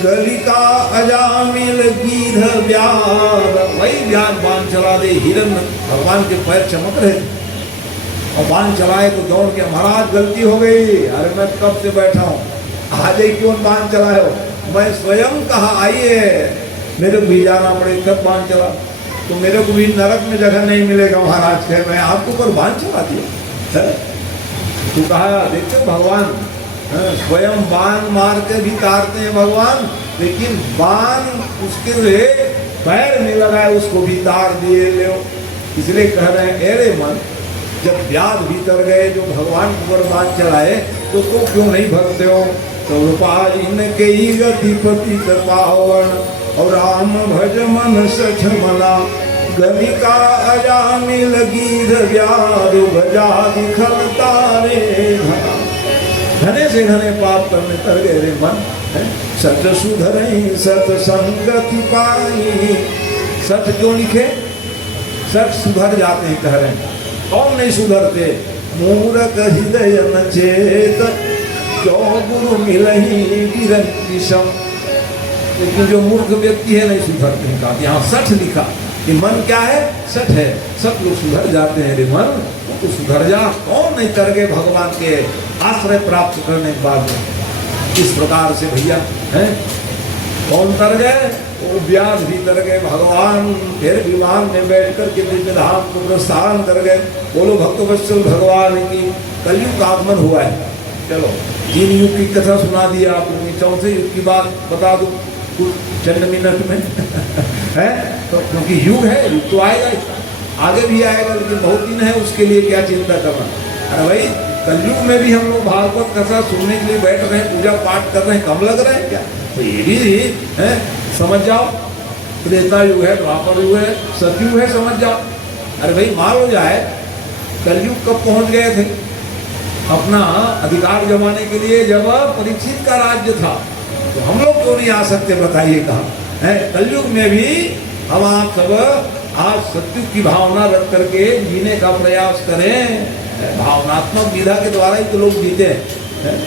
गलिका अजामिल गीध व्याध। वही व्याध बांध चला दे, हिरन भगवान के पैर चमक रहे और बांध चलाए तो दौड़ के, महाराज गलती हो गई, अरे मैं कब से बैठा हूँ, आज ही क्यों बांध चलाए हो, मैं स्वयं कहा आइए, मेरे को भी जाना पड़े, तब बांध चला, तो मेरे को भी नरक में जगह नहीं मिलेगा महाराज, कहे मैं आपके ऊपर बांध चला दिया। तो कहा देखते भगवान स्वयं बाण मार के भी तारते हैं भगवान, लेकिन बाण उसके लिए पैर में लगाए उसको भी तार दिए ले। इसलिए कह रहे हैं अरे मन, जब व्याध भीतर गए जो भगवान ऊपर बाण चलाए तो क्यों नहीं भरते हो। तो इनके गति पति पावन, और राम भज मन सठ मना, गलिका अजामिल गीध व्याध, भजा दिखल तारे घना। घने से घने पाप करने कर गए रे मन, सत सुधरई सत संगति पाई। सत क्यों लिखे, सत सुधर जाते हैं कह रहे हैं, कौन नहीं सुधरते, मूरख हृदय न चेत, जो गुरु मिलही गिरन विषम। लेकिन जो मूर्ख व्यक्ति है नहीं सुधरते हैं, कहा यहाँ सठ लिखा कि मन क्या है, सठ है, सब लोग सुधर जाते हैं रे मन, तो सुधर जा। कौन नहीं कर गए भगवान के आश्रय प्राप्त करने के बाद में। इस प्रकार से भैया है, कौन तर गए, वो व्यास भी तर गए, भगवान फिर विमान में बैठ कर के दिव्य धाम को प्रस्थान कर गए। बोलो भक्तवत्सल भगवान की। कलयुग का आगमन हुआ है, चलो 3 युग की कथा सुना दिया आपने, 4थे युग की बात बता दो कुछ चंद मिनट में है, तो क्योंकि युग है, युग तो आएगा, आगे भी आएगा, लेकिन बहुत दिन है, उसके लिए क्या चिंता करना। अरे भाई कलयुग में भी हम लोग भागवत कथा सुनने के लिए बैठ रहे हैं, पूजा पाठ कर रहे हैं, कम लग रहे हैं क्या, तो ये भी है समझ जाओ। त्रेता युग है, द्वापर युग है, सतयुग है, समझ जाओ। अरे भाई मान लो जाए कलयुग कब पहुंच गए थे, अपना अधिकार जमाने के लिए जब परीक्षित का राज्य था, तो हम लोग क्यों नहीं आ सकते बताइए कहाँ है। कलयुग में भी हम आप सब आज सत्युग की भावना रख करके जीने का प्रयास करें, भावनात्मक विधा के द्वारा ही तो लोग जीते हैं।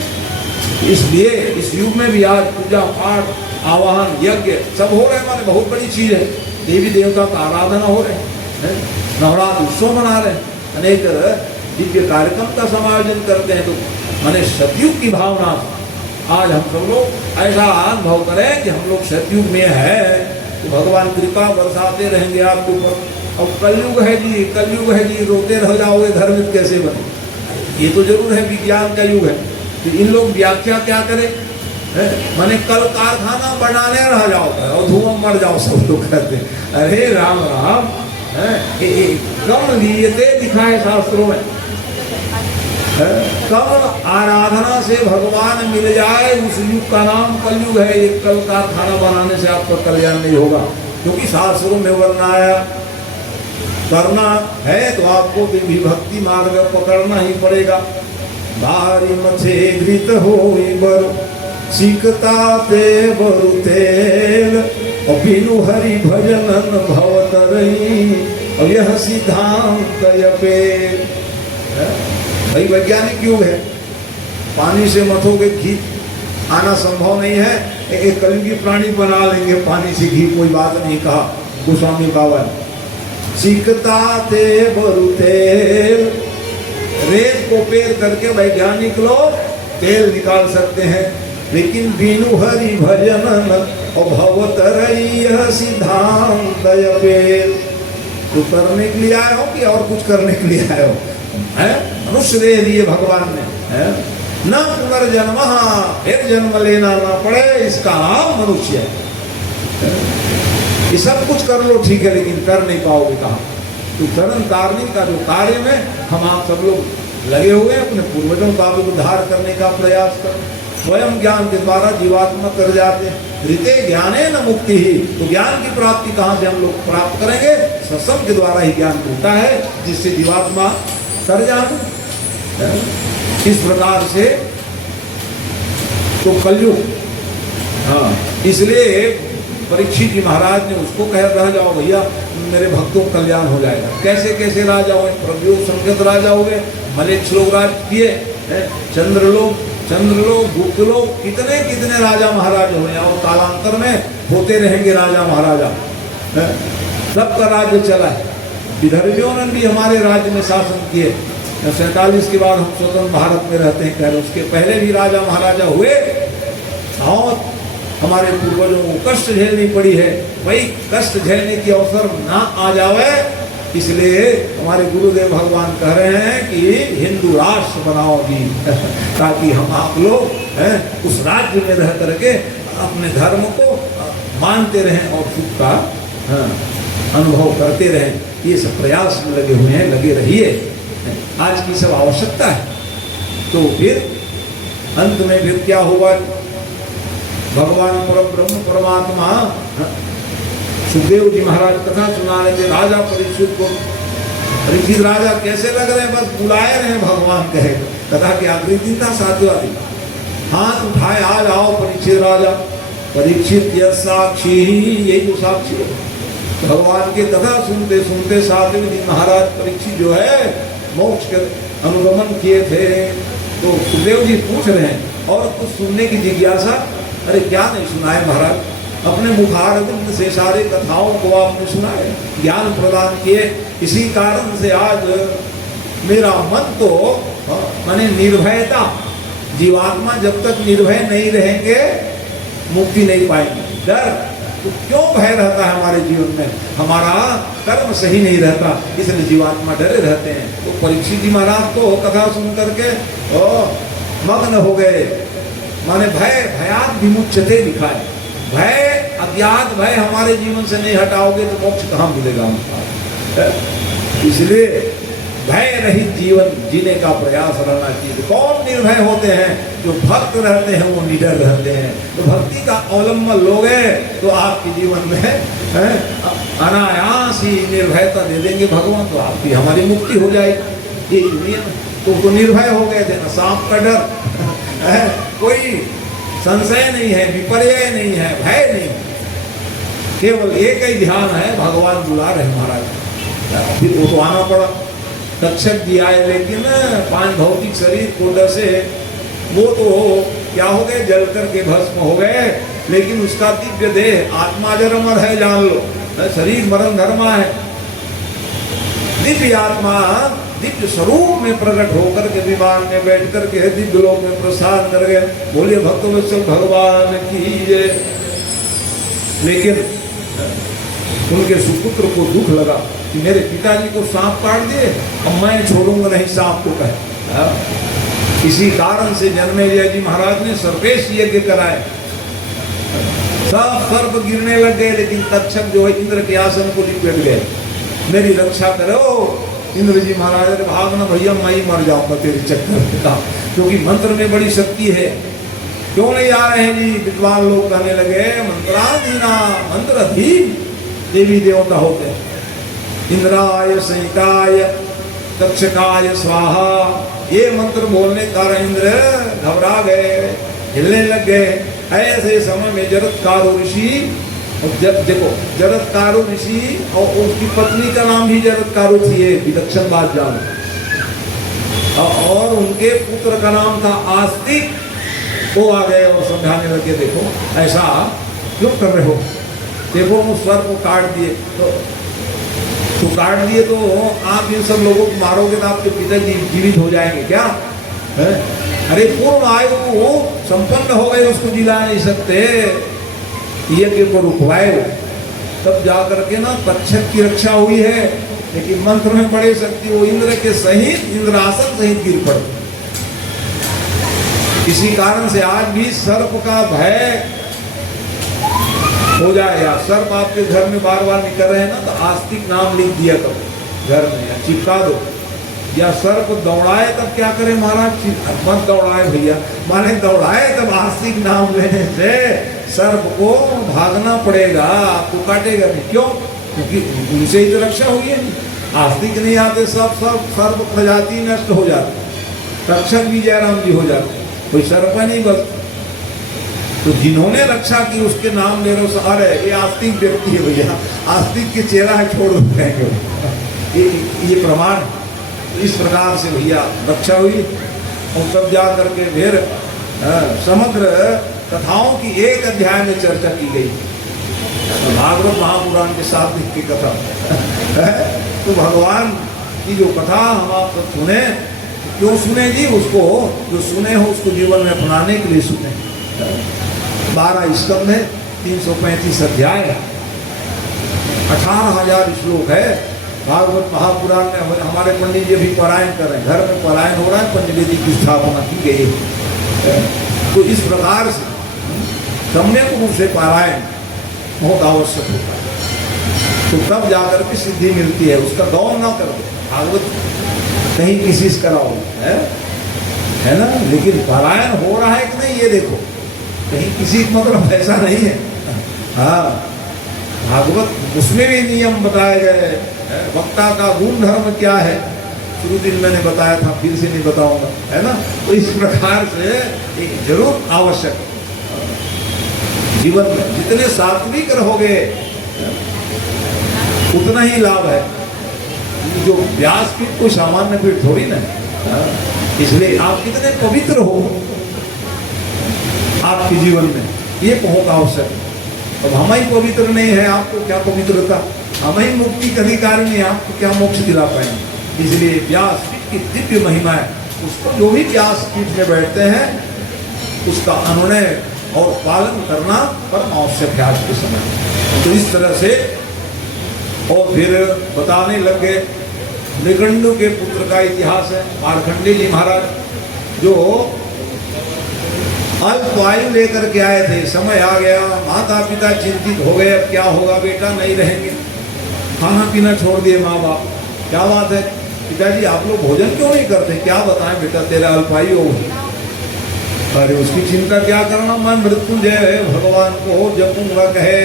इसलिए इस युग में भी आज पूजा पाठ, आवाहन, यज्ञ सब हो रहे हैं, हमारे बहुत बड़ी चीज है। देवी देवता का आराधना हो रहे हैं, नवरात्र उत्सव मना रहे हैं, अनेक दिव्य कार्यक्रम का समायोजन करते हैं। तो मैंने सतयुग की भावना आज हम सब लोग ऐसा अनुभव करें कि हम लोग सतयुग में है, तो भगवान कृपा बरसाते रहेंगे आपके ऊपर। और कलयुग है जी, कलयुग है जी, रोते रह जाओगे घर में कैसे बने। ये तो जरूर है विज्ञान का युग है, तो इन लोग व्याख्या क्या करें, मैंने कल कारखाना बनाने रह जाओ और धुआं मर जाओ सब लोग कहते हैं। अरे राम राम, कम लीयते दिखाए शास्त्रों में, कब आराधना से भगवान मिल जाए, उस युग का नाम कलयुग है। एक कल कारखाना बनाने से आपका कल्याण नहीं होगा, क्योंकि शास्त्रों में वरना आया करना है तो आपको भी भक्ति मार्ग पकड़ना ही पड़ेगा। भारी मथे घृत हो बर सीखता ते बरु तेल, और बिनु हरि भजनन भवत रही, और यह सिद्धांत पे। भाई वैज्ञानिक युग है, पानी से मथोगे घी आना संभव नहीं है। एक कलयुगी प्राणी बना लेंगे पानी से घी, कोई बात नहीं कहा गोस्वामी बाबा। सीखता ते बरु तेल, रेत को पेर करके वैज्ञानिक लोग तेल निकाल सकते हैं, लेकिन बिनु हरि भजन और भवत रही सिद्धांत पेल। तो करने के लिए आए हो कि और कुछ करने के लिए आए हो? मनुष्य दे दिए भगवान ने, न पुनर्जन्म, फिर जन्म लेना ना पड़े, इसका नाम मनुष्य है। ये सब कुछ कर लो ठीक है, लेकिन कर नहीं पाओगे कहाँ। तो धर्म तारने का जो कार्य में हम आप सब लोग लगे हुए हैं, अपने पूर्वजों का भी उद्धार करने का प्रयास करें। स्वयं ज्ञान के द्वारा जीवात्मा कर जाते हैं। ऋते ज्ञाने न मुक्ति ही, तो ज्ञान की प्राप्ति कहाँ से हम लोग प्राप्त करेंगे? सत्संग के द्वारा ही ज्ञान होता है, जिससे जीवात्मा कर जाते। इस प्रकार से तो कलयुग, हाँ, इसलिए परीक्षित जी महाराज ने उसको कह रह जाओ भैया मेरे भक्तों का कल्याण हो जाएगा। कैसे कैसे राजा हुए? प्रभु संगत राजा हुए, मलेच्छ लोग राज किए, चंद्रलोक, गुप्तलोक, कितने कितने राजा महाराजा हुए और कालांतर में होते रहेंगे राजा महाराजा। सबका राज्य चला है। विदर्भियों ने भी हमारे राज्य में शासन किए। 47 के बाद हम स्वतंत्र भारत में रहते हैं, कह रहे उसके पहले भी राजा महाराजा हुए और हमारे पूर्वजों को कष्ट झेलनी पड़ी है। भाई कष्ट झेलने की अवसर ना आ जावे, इसलिए हमारे गुरुदेव भगवान कह रहे हैं कि हिंदू राष्ट्र बनाओ जी, ताकि हम आप लोग उस राज्य में रह करके अपने धर्म को मानते रहें और सुख का अनुभव करते रहें। ये सब प्रयास में लगे हुए हैं, लगे रहिए। आज की सब आवश्यकता है। तो फिर अंत में फिर क्या हुआ? भगवान परब्रह्म परमात्मा सुखदेव जी महाराज कथा सुना रहे थे राजा परीक्षित को। परीक्षित राजा कैसे लग रहे हैं? बस बुलाए रहे भगवान कहे। कथा की आकृति था 7वां दिन। हाथ उठाए, आज आओ परीक्षित राजा। परीक्षित यह साक्षी, यही जो साक्षी है भगवान के कथा सुनते सुनते 7वें दिन महाराज परीक्षित जो है मोक्ष के अनुगमन किए थे। तो सुखदेव जी पूछ रहे हैं और कुछ सुनने की जिज्ञासा। अरे क्या नहीं सुनाए महाराज? अपने मुखारविंद से सारे कथाओं को आपने सुनाए, ज्ञान प्रदान किए। इसी कारण से आज मेरा मन तो माने निर्भयता, जीवात्मा जब तक निर्भय नहीं रहेंगे मुक्ति नहीं पाएंगे। डर तो क्यों भय रहता है हमारे जीवन में? हमारा कर्म सही नहीं रहता, इसलिए जीवात्मा डरे रहते हैं। तो परीक्षित जी महाराज तो कथा सुन करके मग्न हो गए। माने भय भयात विमुच्यते लिखा है। भय, अज्ञात भय हमारे जीवन से नहीं हटाओगे तो मोक्ष कहाँ मिलेगा हमको? इसलिए भय रहित जीवन जीने का प्रयास रहना चाहिए। कौन निर्भय होते हैं? जो भक्त रहते हैं वो निडर रहते हैं। तो भक्ति का अवलंबन लोगे तो आपके जीवन में अनायास ही निर्भयता दे देंगे भगवान, तो आपकी हमारी मुक्ति हो जाएगी। ये नियम। तो निर्भय हो गए थे ना, सांप का डर कोई संशय नहीं है, विपर्यय नहीं है, भय नहीं, केवल एक ही ध्यान है, भगवान बुला रहे महाराज। फिर वो तो आना पड़ा। तक्षक जी आए, लेकिन 5 भौतिक शरीर को डसे वो तो क्या हो गए? जल करके भस्म हो गए। लेकिन उसका दिव्य देह आत्मा जर अमर है, जान लो। शरीर मरण धर्मा है, दिव्य आत्मा दिव्य स्वरूप में प्रकट होकर के विमान में बैठ करके दिव्य लोक में प्रस्थान कर गए। बोलिए भक्तवत्सल भगवान की जय। लेकिन उनके सुपुत्र को दुख लगा कि मेरे पिताजी को सांप काट दिए, अब मैं छोड़ूंगा नहीं सांप को कहे। इसी कारण से जन्मेजय जी महाराज ने सर्पेश यज्ञ कराए। सब सर्प गिरने लग गए, लेकिन तक्षक जो है इंद्र के आसन को लिपट गए। मेरी रक्षा करो। इंद्र जी महाराज ने भागना भैया, मैं ही मर जाऊंगा तेरे चक्कर का, क्योंकि मंत्र में बड़ी शक्ति है। क्यों नहीं आ रहे हैं जी? विद्वान लोग कहने लगे मंत्राधीना, मंत्राधीन देवी देवता होते हैं। इंद्राय संहिताय तक्षकाय स्वाहा, ये मंत्र बोलने कारण इंद्र घबरा गए, हिलने लग गए। ऐसे समय में जरत्कारो ऋषि, देखो जरत्कारो ऋषि और उसकी पत्नी का नाम भी जरत्कारो थी, विलक्षण बात जानो। और उनके पुत्र का नाम था आस्तिक। वो आ गए और समझाने लगे, देखो ऐसा क्यों कर रहे हो? देखो उस स्वर को काट दिए, तो काट दिए तो आप इन सब लोगों को मारोगे तो आपके पिताजी जीवित हो जाएंगे क्या? है? अरे पूर्ण आयु संपन्न हो गए, उसको जिला नहीं सकते, यज्ञ को रुकवाए। तब जाकर के ना तक्षक की रक्षा हुई है। लेकिन मंत्र में बड़े शक्ति, वो इंद्र के सहित इंद्रासन सहित गिर पड़े। इसी कारण से आज भी सर्प का भय हो जाए, या सर्प आपके घर में बार बार निकल रहे हैं ना, तो आस्तिक नाम लिख दिया करो घर में, या चिपका दो। या सर्प दौड़ाए तब क्या करे महाराज? मत दौड़ाए भैया, माने दौड़ाए तब आस्तिक नाम लेने से सर्प को भागना पड़ेगा, आपको काटेगा नहीं। क्यों? क्योंकि उनसे ही तो रक्षा हुई है। आस्तिक नहीं आते सब सर्प प्रजाति नष्ट हो जाती, रक्षक भी जयराम जी हो जाते, कोई सर्प नहीं बस। तो जिन्होंने रक्षा की उसके नाम ले रहे हो, अरे ये आस्तिक व्यक्ति है भैया, आस्तिक के चेहरा है, छोड़ दो, ये प्रमाण। इस प्रकार से भैया रक्षा हुई। और तब जा करके फिर समग्र कथाओं की एक अध्याय में चर्चा की गई, भागवत महापुराण के सात्विक की कथा। तो भगवान की जो कथा हम आप सुने, क्यों सुने जी? उसको जो सुने हो उसको जीवन में अपनाने के लिए सुने। 12 स्कंद है, 335 अध्याय, 18,000 श्लोक है। भागवत महापुराण में हमारे पंडित जी भी पारायण कर रहे हैं, घर में पारायण हो रहा है, पंडित जी की स्थापना की गई है। तो इस प्रकार से सम्यक रूप से पारायण बहुत आवश्यक होता है, तो तब जाकर के सिद्धि मिलती है। उसका गौन ना करो, भागवत कहीं किसी से कराओ, है ना, लेकिन पारायण हो रहा है कि नहीं ये देखो, कहीं किसी मतलब ऐसा नहीं है। हाँ, भागवत उसमें भी नियम बताए गए, वक्ता का गुण धर्म क्या है, शुरू दिन मैंने बताया था, फिर से नहीं बताऊंगा, है ना। तो इस प्रकार से जरूर आवश्यक जीवन में जितने सात्विक रहोगे उतना ही लाभ है। जो व्यासपीठ कोई सामान्य पीठ थोड़ी ना, इसलिए आप कितने पवित्र हो आपके जीवन में, ये बहुत आवश्यक है। अब हम ही पवित्र नहीं है, आपको क्या पवित्रता? हम ही मुक्ति का अधिकारी नहीं, आपको क्या मोक्ष दिला पाएंगे? इसलिए व्यास की दिव्य महिमा है, उसको जो भी व्यास पीठ में बैठते हैं उसका अनुनय और पालन करना परम आवश्यक है आज के समय। तो इस तरह से और फिर बताने लगे मृगंडु के पुत्र का इतिहास है। मार्कंडेय जी महाराज जो अल्पायु लेकर के आए थे, समय आ गया, माता पिता चिंतित हो गए, अब क्या होगा बेटा, नहीं रहेंगे, खाना पीना छोड़ दिए माँ बाप। क्या बात है पिताजी, आप लोग भोजन क्यों नहीं करते? क्या बताएं बेटा, तेरा अल्पायु हो। अरे उसकी चिंता क्या करना, मैं मृत्युंजय भगवान को जपूंगा कहे।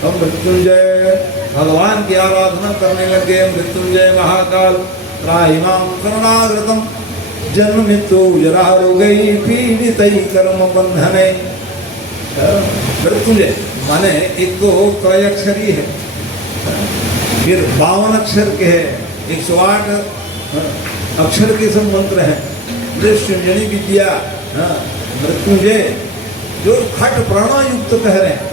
हम मृत्युंजय भगवान की आराधना करने लगे। मृत्युंजय महाकाल त्राहिमाम शरणागतम जन्म मृत्यु जरा रोगई पीड़ितई कर्म बंधने। मृत्युंजय माने एक तो त्रय अक्षरी है, फिर 52 अक्षर के है, 108 अक्षर के सब मंत्र है। मृत्युंजयी विद्या मृत्युंजय जो खट प्रणव युक्त कह रहे हैं,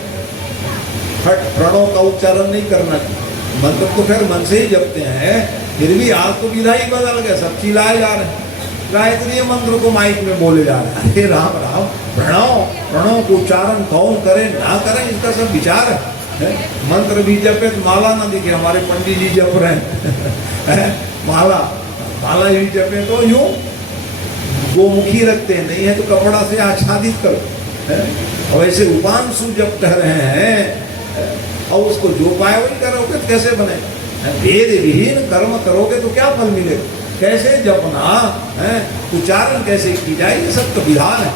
खट प्रणव का उच्चारण नहीं करना चाहिए। मंत्र तो खैर मन से ही जपते हैं, फिर भी आज तो विधा ही बदल गया, सब चिल्लाए जा रहे हैं, गायत्री मंत्र को माइक में बोले जा रहे हैं। अरे राम राम, प्रणव को उच्चारण कौन करे ना करे इसका सब विचार है। मंत्र भी जपे तो माला ना दिखे, हमारे पंडित जी जप रहे हैं माला ही जपे तो यूं गोमुखी रखते हैं, नहीं है तो कपड़ा से आच्छादित करो। और ऐसे उपांशु जब कह रहे हैं और उसको जो पाए वही करोगे तो कैसे बने? वेद विहीन कर्म करोगे तो क्या फल मिलेगा? कैसे जपना है, उच्चारण कैसे की जाए, ये सब तो विधान है।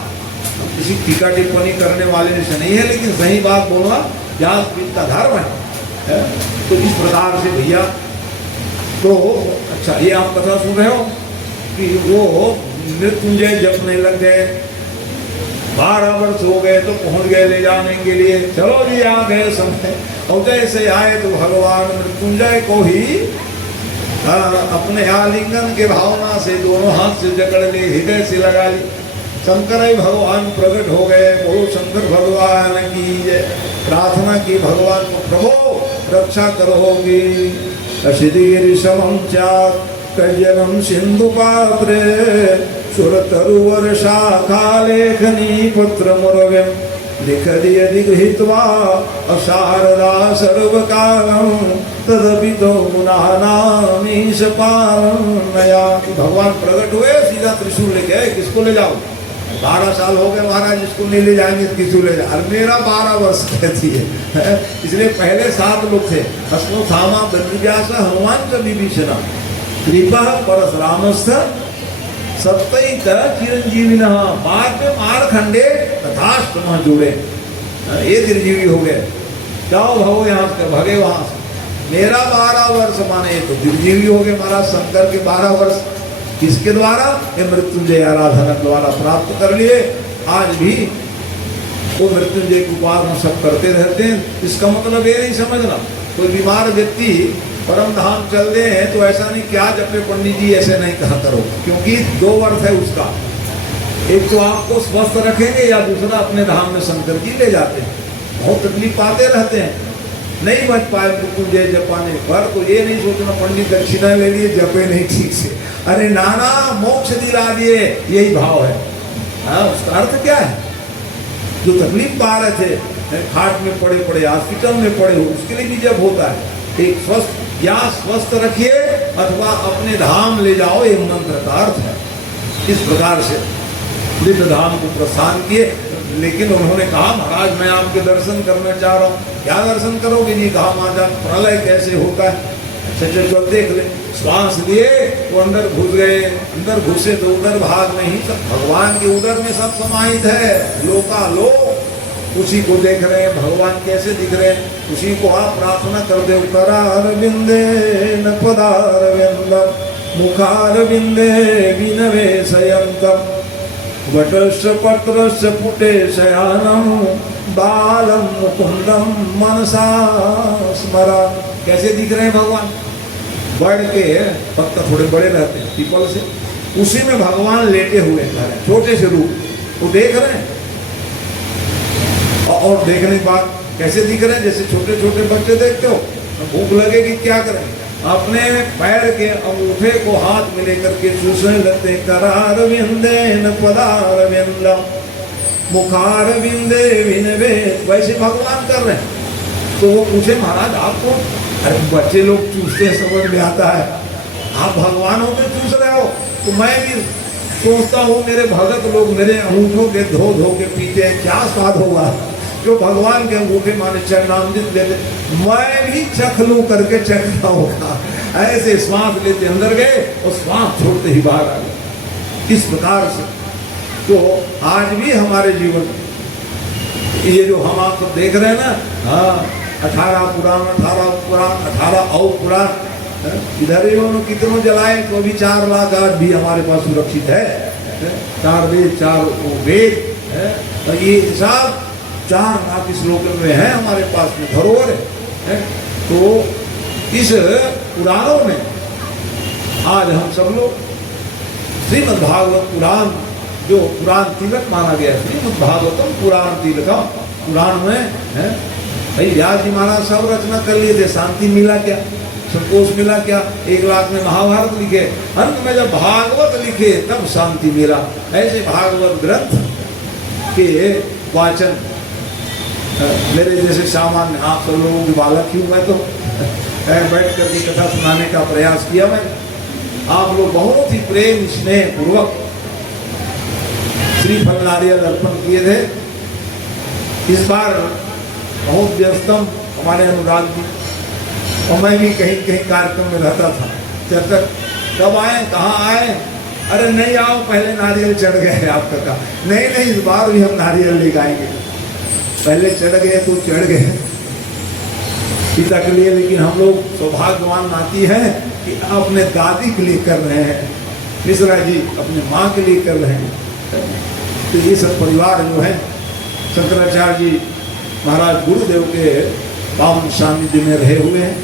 किसी टीका टिप्पणी करने वाले से नहीं है, लेकिन सही बात बोलना व्यासपीठ का धर्म है। तो इस प्रकार से भैया, तो अच्छा ये आप कथा सुन रहे हो कि वो मृत्युंजय जपने लग गए, 12 वर्ष हो गए तो पहुंच गए ले जाने के लिए। चलो जी आ गए समय, और जैसे आए तो भगवान मृत्युंजय को ही अपने आलिंगन के भावना से दोनों हाथ से जकड़ ले, हृदय से लगा ली। शंकर ही भगवान प्रकट हो गए, बोलो शंकर भगवान की जय। प्रार्थना की भगवान को, प्रभु रक्षा करोगी। अशिधीर समम चाक कजलम सिंधु पात्रे सुरतरुवर शाखा लेखनी पत्र मुरव्यम लिखदि यदि गृहीत्वा अशारदा सर्वकालम तदपि तो मुनानामीश पारण्या। भगवान प्रकट हुए, सीधा त्रिशूल लेके आए, किसको ले जाओ? 12 साल हो गए महाराज, जिसको नहीं ले जाएंगे किसको ले जाए? मेरा 12 वर्ष कहती है। इसलिए पहले 7 लोग थे, अश्वत्थामा, बद्रिव्यास, हनुमान च विभीषण। कृपा परशुरामस्थ सप्तैत चिरंजीविन, बाद में मारखंडे तथाष्टम जुड़े। ये चिरंजीवी हो गए। जाओ भगो यहाँ से, भगे वहां से। मेरा 12 वर्ष माने तो चिरंजीवी हो गए महाराज शंकर के 12 वर्ष। किसके द्वारा? ये मृत्युंजय आराधना द्वारा प्राप्त कर लिए। आज भी वो मृत्युंजय की उपासना सब करते रहते हैं। इसका मतलब ये नहीं समझना कोई बीमार व्यक्ति परम धाम चल रहे हैं तो ऐसा नहीं क्या जपे पंडित जी, ऐसे नहीं कहा करो, क्योंकि 2 वर्ष है उसका। एक तो आपको स्वस्थ रखेंगे या दूसरा अपने धाम में शंकर जी ले जाते हैं। बहुत तकलीफ पाते रहते हैं, नहीं बच पाए मृत्युंजय जपाने पर। तो ये नहीं सोचना पंडित दक्षिणा ले लिए जपे नहीं ठीक से, अरे नाना मोक्ष दिला दिए, यही भाव है। उसका अर्थ क्या है? जो तकलीफ पा रहे थे, खाट में पड़े पड़े, हॉस्पिटल में पड़े हो, उसके लिए भी जब होता है एक स्वस्थ, या स्वस्थ रखिए अथवा अपने धाम ले जाओ, ये मंत्र का अर्थ है। इस प्रकार से बुद्ध धाम को प्रस्थान किए। लेकिन उन्होंने कहा महाराज मैं आपके दर्शन करना चाह रहा हूँ। क्या दर्शन करोगे? नहीं कहा महाराज प्रलय कैसे होता है। चल देख ले। श्वास लिए तो अंदर घुस गए, अंदर घुसे तो उधर भाग नहीं, सब भगवान के उदर में सब समाहित है। लोकालोक उसी को देख रहे हैं। भगवान कैसे दिख रहे हैं? उसी को आप प्रार्थना कर दो। करारविंदे न पदारविंदम मुखारविंदे विनवे शयंतम वटस्य पत्रस्य पुटे शयानम बालम मुकुंदम मनसा स्मरण। कैसे दिख रहे हैं भगवान? बढ़ के पत्ता थोड़े बड़े रहते हैं पीपल से, उसी में भगवान लेटे हुए हैं, छोटे से रूप वो देख रहे हैं। और देखने के बाद कैसे दिख रहे हैं? जैसे छोटे छोटे बच्चे देखते हो, भूख लगेगी क्या करें? अपने पैर के अंगूठे को हाथ में लेकर के चूसने लगते। करारविंदे न पदारविंदम मुखारविंदे विनवे, वैसे भगवान कर रहे हैं। तो वो पूछे महाराज आपको, अरे बच्चे लोग चूसते हैं समझ में आता है, आप भगवानों में चूस रहे हो। तो मैं भी सोचता हूँ मेरे भगत लोग मेरे अंगूठों के धो धो के पीते हैं, क्या स्वाद होगा जो भगवान के अंगूठे माने चरणामृत लेते, मैं भी चख लूं करके चखना होगा। ऐसे श्वास लेते अंदर गए और श्वास छोड़ते ही बाहर आ गए। इस प्रकार से तो आज भी हमारे जीवन ये जो हम आप देख रहे हैं ना, 18 पुराण 18 और पुराण इधर ही कितनों जलाए तो अभी 4 लाख आज भी हमारे पास सुरक्षित है। 4 वेद 4 वेद तो ये सब 4 लाख श्लोक में है हमारे पास में धरोहर है। तो इस पुराणों में आज हम सब लोग श्रीमद् भागवत पुराण, जो पुराण तिलक माना गया, श्रीमद् भागवतम पुराण तिलकम, पुराण में है भाई व्यास जी महाराज सब रचना कर लिए थे, शांति मिला क्या, संतोष मिला क्या? 1 लाख में महाभारत लिखे, अंत में जब भागवत लिखे तब शांति मिला। ऐसे भागवत ग्रंथ के वाचन मेरे जैसे सामान्य आप सब लोगों की बालक हूँ मैं, तो बैठ करके कथा सुनाने का प्रयास किया मैं। आप लोग बहुत ही प्रेम स्नेह पूर्वक श्रीफल नारियल अर्पण किए थे। इस बार बहुत व्यस्तम हमारे अनुराग जी, और मैं भी कहीं कहीं कार्यक्रम में रहता था। चर्चा कब आए, कहाँ आए? अरे नहीं आओ, पहले नारियल चढ़ गए आपका कहा। नहीं इस बार भी हम नारियल लेकर आएंगे। पहले चढ़ गए तो चढ़ गए पिता के लिए, लेकिन हम लोग सौभाग्यवान नाती हैं कि अपने दादी के लिए कर रहे हैं, मिश्रा जी अपने माँ के लिए कर रहे हैं। तो ये सब परिवार जो है शंकराचार्य जी महाराज गुरुदेव के पावन सानिध्य में रहे हुए हैं,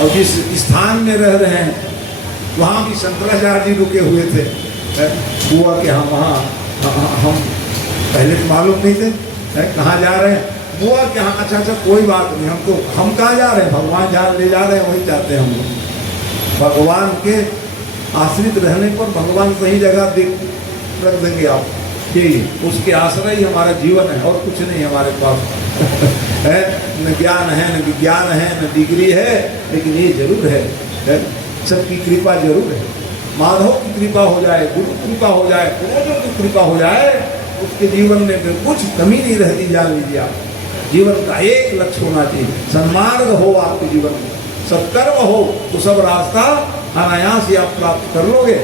और जिस स्थान में रह रहे हैं वहाँ भी शंकराचार्य जी रुके हुए थे। बुआ के हम वहाँ हम पहले तो मालूम नहीं थे कहाँ जा रहे हैं। बुआ के यहाँ अच्छा कोई बात नहीं, हम कहाँ जा रहे हैं, भगवान जहाँ ले जा रहे हैं वही चाहते हैं हम लोग। भगवान के आश्रित रहने पर भगवान सही जगह रख देंगे आप, ठीक उसके आश्रय ही हमारा जीवन है, और कुछ नहीं हमारे पास है। न ज्ञान है, न विज्ञान है, न डिग्री है, लेकिन ये जरूर है सबकी कृपा जरूर है। माधव की कृपा हो जाए, गुरु कृपा हो जाए, पूर्वजों की कृपा हो जाए, उसके जीवन में कुछ कमी नहीं रहती। जान लीजिए आप, जीवन का एक लक्ष्य होना चाहिए, सन्मार्ग हो आपके जीवन में, सत्कर्म हो तो सब रास्ता अनायास ही आप प्राप्त कर लोगे,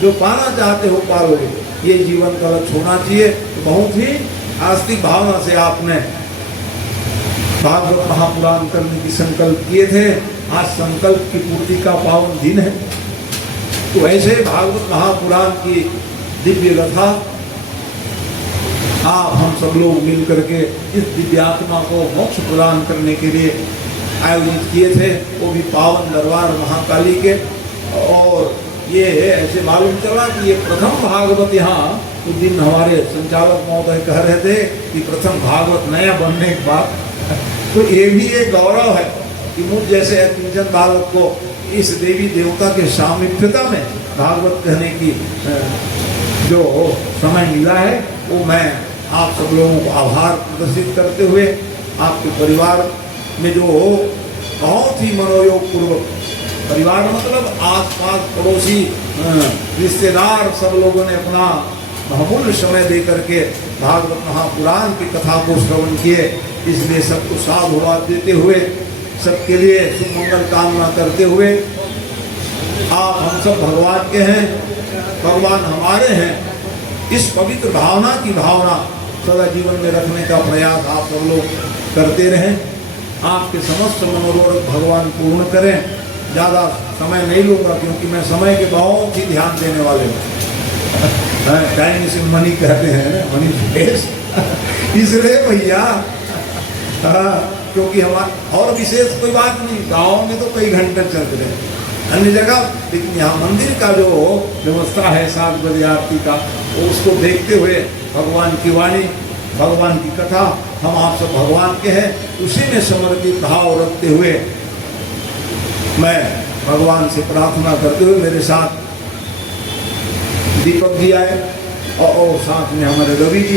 जो पाना चाहते हो पा लोगे। ये जीवन का लक्ष्य होना चाहिए। तो बहुत ही आस्तिक भावना से आपने भागवत महापुराण करने की संकल्प किए थे। आज संकल्प की पूर्ति का पावन दिन है। तो ऐसे भागवत महापुराण की दिव्य कथा आप हम सब लोग मिल करके इस दिव्यात्मा को मोक्ष प्रदान करने के लिए आयोजित किए थे, वो भी पावन दरबार महाकाली के। और ये ऐसे मालूम चला कि ये प्रथम भागवत यहाँ उस दिन हमारे संचालक महोदय कह रहे थे कि प्रथम भागवत नया बनने के बाद तो ये भी एक गौरव है कि मुझ जैसे अकिंचन बालक को इस देवी देवता के सामीप्यता में भागवत कहने की जो समय मिला है, वो मैं आप सब लोगों को आभार प्रदर्शित करते हुए आपके परिवार में जो बहुत ही मनोयोग पूर्वक, परिवार मतलब आसपास पड़ोसी रिश्तेदार सब लोगों ने अपना बहुमूल्य समय दे करके भागवत महापुराण की कथा को श्रवण किए। इसलिए सबको साधुवाद देते हुए, सबके लिए शुभ मंगल कामना करते हुए, आप हम सब भगवान के हैं, भगवान हमारे हैं, इस पवित्र भावना की भावना सदा जीवन में रखने का प्रयास आप सब लोग करते रहें। आपके समस्त मनोरथ भगवान पूर्ण करें। ज़्यादा समय नहीं लूँगा क्योंकि मैं समय के बहुत ही ध्यान देने वाले हूँ। टाइम इसे मनी कहते हैं, मनी फेस। इसलिए भैया क्योंकि हमारा और विशेष कोई बात नहीं, गाँव में तो कई घंटे चलते रहे अन्य जगह, लेकिन यहाँ मंदिर का जो व्यवस्था है 7 बजे आरती का, उसको देखते हुए भगवान की वाणी, भगवान की कथा, हम आप सब भगवान के हैं, उसी में समर्पित भाव रखते हुए मैं भगवान से प्रार्थना करते हुए, मेरे साथ दीपक जी आए और साथ में हमारे रवि जी